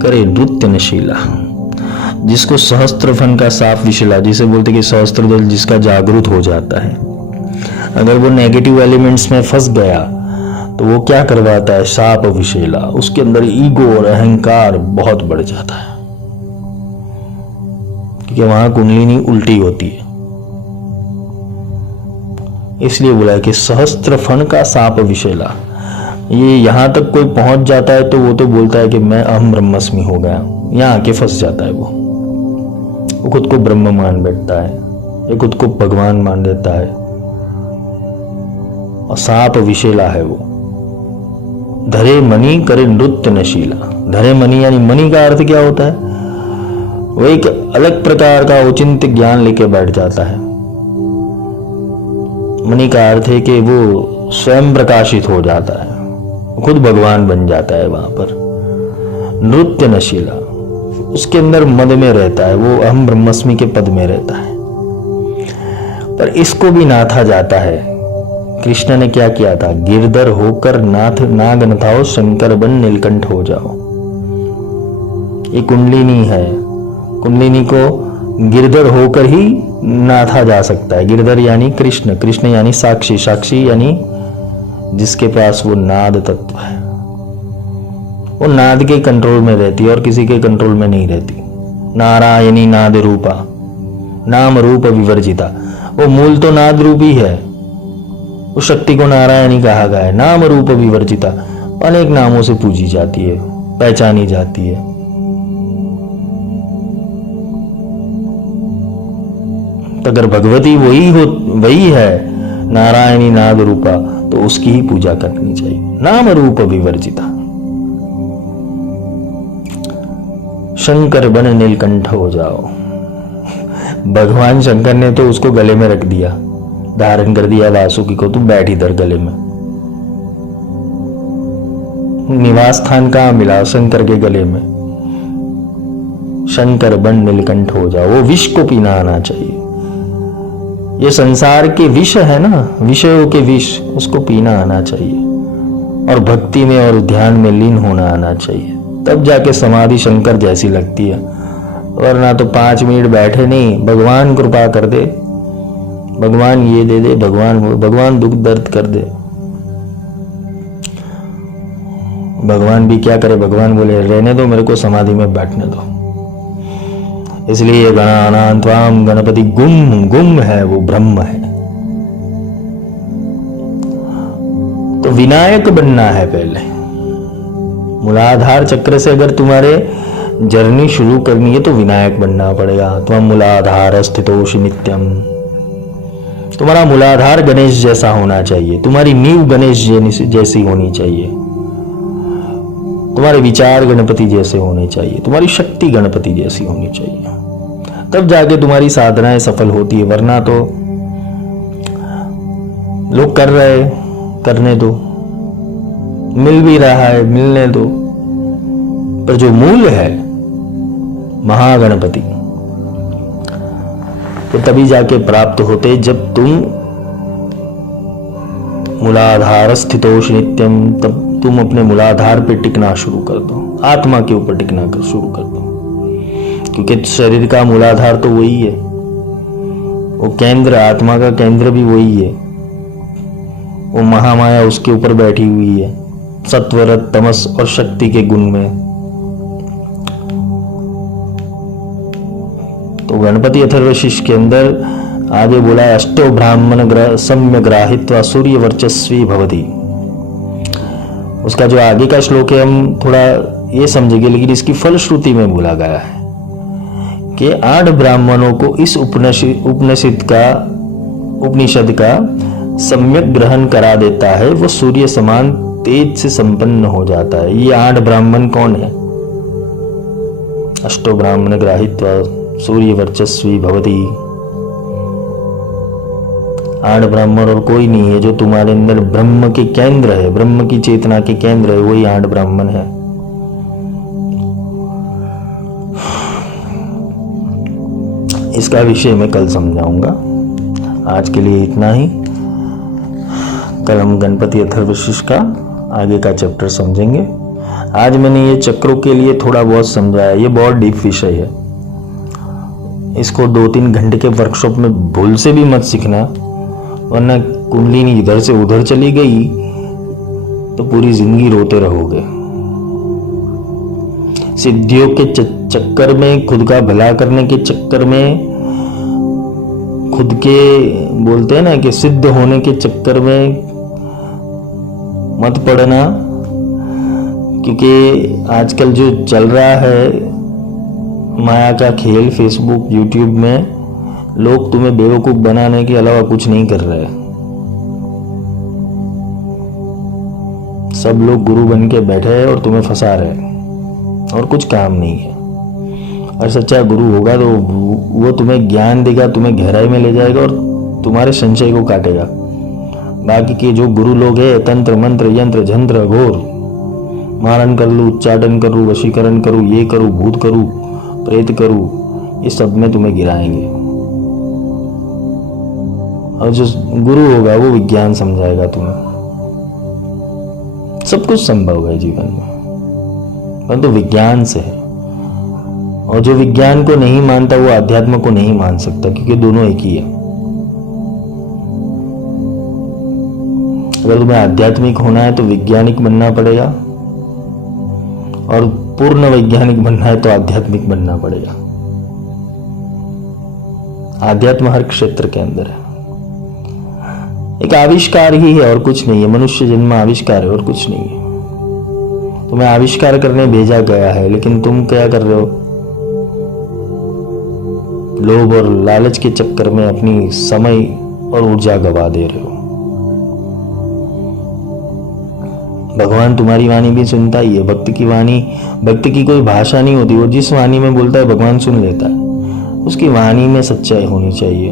करे नृत्य नशीला। जिसको सहस्त्र फन का साप विशेला, जिसे बोलते कि सहस्त्र दल जिसका जागृत हो जाता है, अगर वो नेगेटिव एलिमेंट्स में फंस गया तो वो क्या करवाता है? साप विशेला। उसके अंदर ईगो और अहंकार बहुत बढ़ जाता है, क्योंकि वहां कुंडलिनी उल्टी होती है। इसलिए बोला है कि सहस्त्र फन का साप विशेला। ये यहां तक कोई पहुंच जाता है तो वो तो बोलता है कि मैं अहम ब्रह्मस्मि हो गया, यहां आके फंस जाता है। वो खुद को ब्रह्म मान बैठता है, ये खुद को भगवान मान देता है, और साप विशेला है वो। धरे मणि करे नृत्य नशीला। धरे मणि यानी मणि का अर्थ क्या होता है? वो एक अलग प्रकार का औचित्य ज्ञान लेके बैठ जाता है। मणि का अर्थ है कि वो स्वयं प्रकाशित हो जाता है, खुद भगवान बन जाता है वहां पर। नृत्य नशीला, उसके अंदर मद में रहता है, वो अहम ब्रह्मस्मि के पद में रहता है। पर इसको भी नाथा जाता है। कृष्ण ने क्या किया था? गिरधर होकर नाथ नाग नथाओ, शंकर बन नीलकंठ हो जाओ। ये कुंडलिनी है। कुंडलिनी को गिरधर होकर ही नाथा जा सकता है। गिरधर यानी कृष्ण, कृष्ण यानी साक्षी, साक्षी यानी जिसके पास वो नाद तत्व है। वो नाद के कंट्रोल में रहती है और किसी के कंट्रोल में नहीं रहती। नारायणी नाद रूपा, नाम रूप विवर्जिता। वो मूल तो नाद रूपी है। उस शक्ति को नारायणी कहा गया है। नाम रूप विवर्जिता, अनेक नामों से पूजी जाती है, पहचानी जाती है। तो अगर भगवती वही है नारायणी नाद रूपा, तो उसकी ही पूजा करनी चाहिए। नाम रूप विवर्जिता। शंकर बन नीलकंठ हो जाओ। भगवान शंकर ने तो उसको गले में रख दिया, धारण कर दिया वासुकी को, तुम बैठ इधर गले में। निवास स्थान कहां मिला? शंकर के गले में। शंकर बन नीलकंठ हो जाओ। वो विष को पीना आना चाहिए। ये संसार के विष है ना, विषयों के विष, उसको पीना आना चाहिए और भक्ति में और ध्यान में लीन होना आना चाहिए। तब जाके समाधि शंकर जैसी लगती है। वरना तो 5 मिनट बैठे नहीं, भगवान कृपा कर दे, भगवान ये दे दे, भगवान दुख दर्द कर दे। भगवान भी क्या करे? भगवान बोले रहने दो, मेरे को समाधि में बैठने दो। इसलिए गणानां त्वाम गणपति गुम, गुम है वो ब्रह्म है। तो विनायक बनना है पहले। मूलाधार चक्र से अगर तुम्हारे जर्नी शुरू करनी है तो विनायक बनना पड़ेगा। त्वम मूलाधार स्थितोषि नित्यम। तुम्हारा मूलाधार गणेश जैसा होना चाहिए, तुम्हारी नींव गणेश जैसी होनी चाहिए, तुम्हारे विचार गणपति जैसे होने चाहिए, तुम्हारी शक्ति गणपति जैसी होनी चाहिए। तब जाके तुम्हारी साधनाएं सफल होती है। वरना तो लोग कर रहे, करने दो, मिल भी रहा है, मिलने दो, पर जो मूल है महागणपति, तो तभी जाके प्राप्त होते जब तुम मूलाधार स्थितोषि नित्यम, तब तुम अपने मूलाधार पे टिकना शुरू कर दो, आत्मा के ऊपर टिकना शुरू कर दो। क्योंकि शरीर का मूलाधार तो वही है, वो केंद्र, आत्मा का केंद्र भी वही है। वो महामाया उसके ऊपर बैठी हुई है, सत्व रज तमस और शक्ति के गुण में। तो गणपति अथर्वशीष के अंदर आगे बोला है, अष्टो ब्राह्मण ग्रह सम्य ग्राहित्वा सूर्य वर्चस्वी भवति। उसका जो आगे का श्लोक है हम थोड़ा ये समझेंगे, लेकिन इसकी फलश्रुति में बोला गया है कि 8 ब्राह्मणों को इस उपनिषद का सम्यक ग्रहण करा देता है, वो सूर्य समान तेज से संपन्न हो जाता है। ये 8 ब्राह्मण कौन है? अष्टो ब्राह्मण ग्राहित्वा सूर्य वर्चस्वी भवति। 8 ब्राह्मण और कोई नहीं है। जो तुम्हारे अंदर ब्रह्म के केंद्र है, ब्रह्म की चेतना के केंद्र है, वही 8 ब्राह्मण है। इसका विषय मैं कल समझाऊंगा। आज के लिए इतना ही। कल हम गणपति अथर्वशीष का आगे का चैप्टर समझेंगे। आज मैंने ये चक्रों के लिए थोड़ा बहुत समझाया। ये बहुत डीप विषय है, इसको 2-3 घंटे के वर्कशॉप में भूल से भी मत सीखना, वरना कुंडलिनी इधर से उधर चली गई तो पूरी जिंदगी रोते रहोगे। सिद्धियों के चक्कर में, खुद का भला करने के चक्कर में, खुद के बोलते हैं ना कि सिद्ध होने के चक्कर में मत पड़ना। क्योंकि आजकल जो चल रहा है माया का खेल, फेसबुक यूट्यूब में, लोग तुम्हें बेवकूफ बनाने के अलावा कुछ नहीं कर रहे। सब लोग गुरु बन के बैठे हैं और तुम्हें फंसा रहे हैं और कुछ काम नहीं है। और सच्चा गुरु होगा तो वो तुम्हें ज्ञान देगा, तुम्हें गहराई में ले जाएगा और तुम्हारे संशय को काटेगा। बाकी के जो गुरु लोग हैं, तंत्र मंत्र यंत्र झंत्र घोर, मारण कर लूं, उच्चाटन करूं, वशीकरण करूं, ये करूं, भूत करूं, प्रेत करूं, इस सब में तुम्हें गिराएंगे। और जो गुरु होगा वो विज्ञान समझाएगा तुम्हें। सब कुछ संभव है जीवन में, परंतु विज्ञान से है। और जो विज्ञान को नहीं मानता वो आध्यात्म को नहीं मान सकता, क्योंकि दोनों एक ही है। अगर तुम्हें आध्यात्मिक होना है तो वैज्ञानिक बनना पड़ेगा, और पूर्ण वैज्ञानिक बनना है तो आध्यात्मिक बनना पड़ेगा। आध्यात्म हर क्षेत्र के अंदर है, एक आविष्कार ही है और कुछ नहीं है। मनुष्य जन्म आविष्कार है और कुछ नहीं है। तुम्हें आविष्कार करने भेजा गया है, लेकिन तुम क्या कर रहे हो? लोभ और लालच के चक्कर में अपनी समय और ऊर्जा गवा दे रहे हो। भगवान तुम्हारी वाणी भी सुनता ही है। भक्त की वाणी, भक्त की कोई भाषा नहीं होती, वो जिस वाणी में बोलता है भगवान सुन लेता है। उसकी वाणी में सच्चाई होनी चाहिए,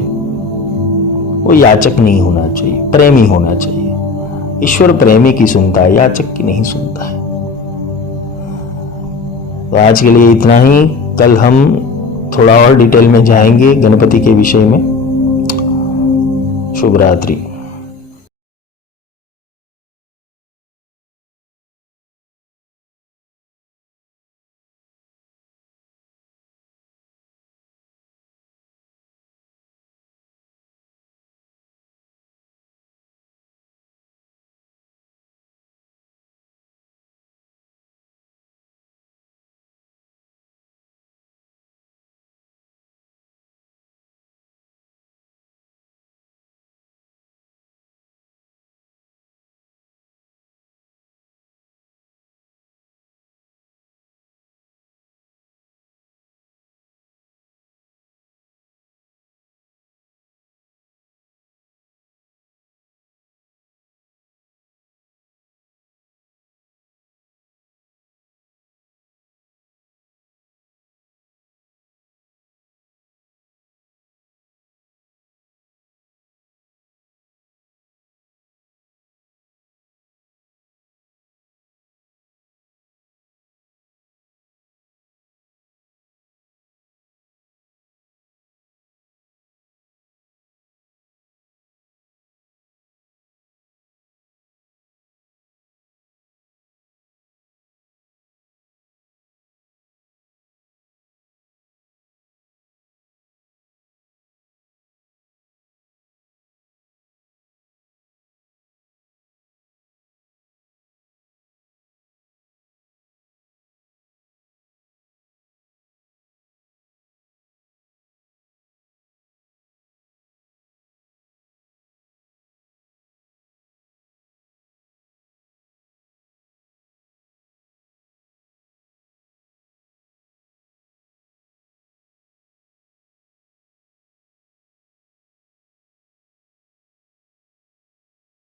वो याचक नहीं होना चाहिए, प्रेमी होना चाहिए। ईश्वर प्रेमी की सुनता है, याचक की नहीं सुनता है। तो आज के लिए इतना ही। कल हम थोड़ा और डिटेल में जाएंगे गणपति के विषय में। शुभ रात्रि।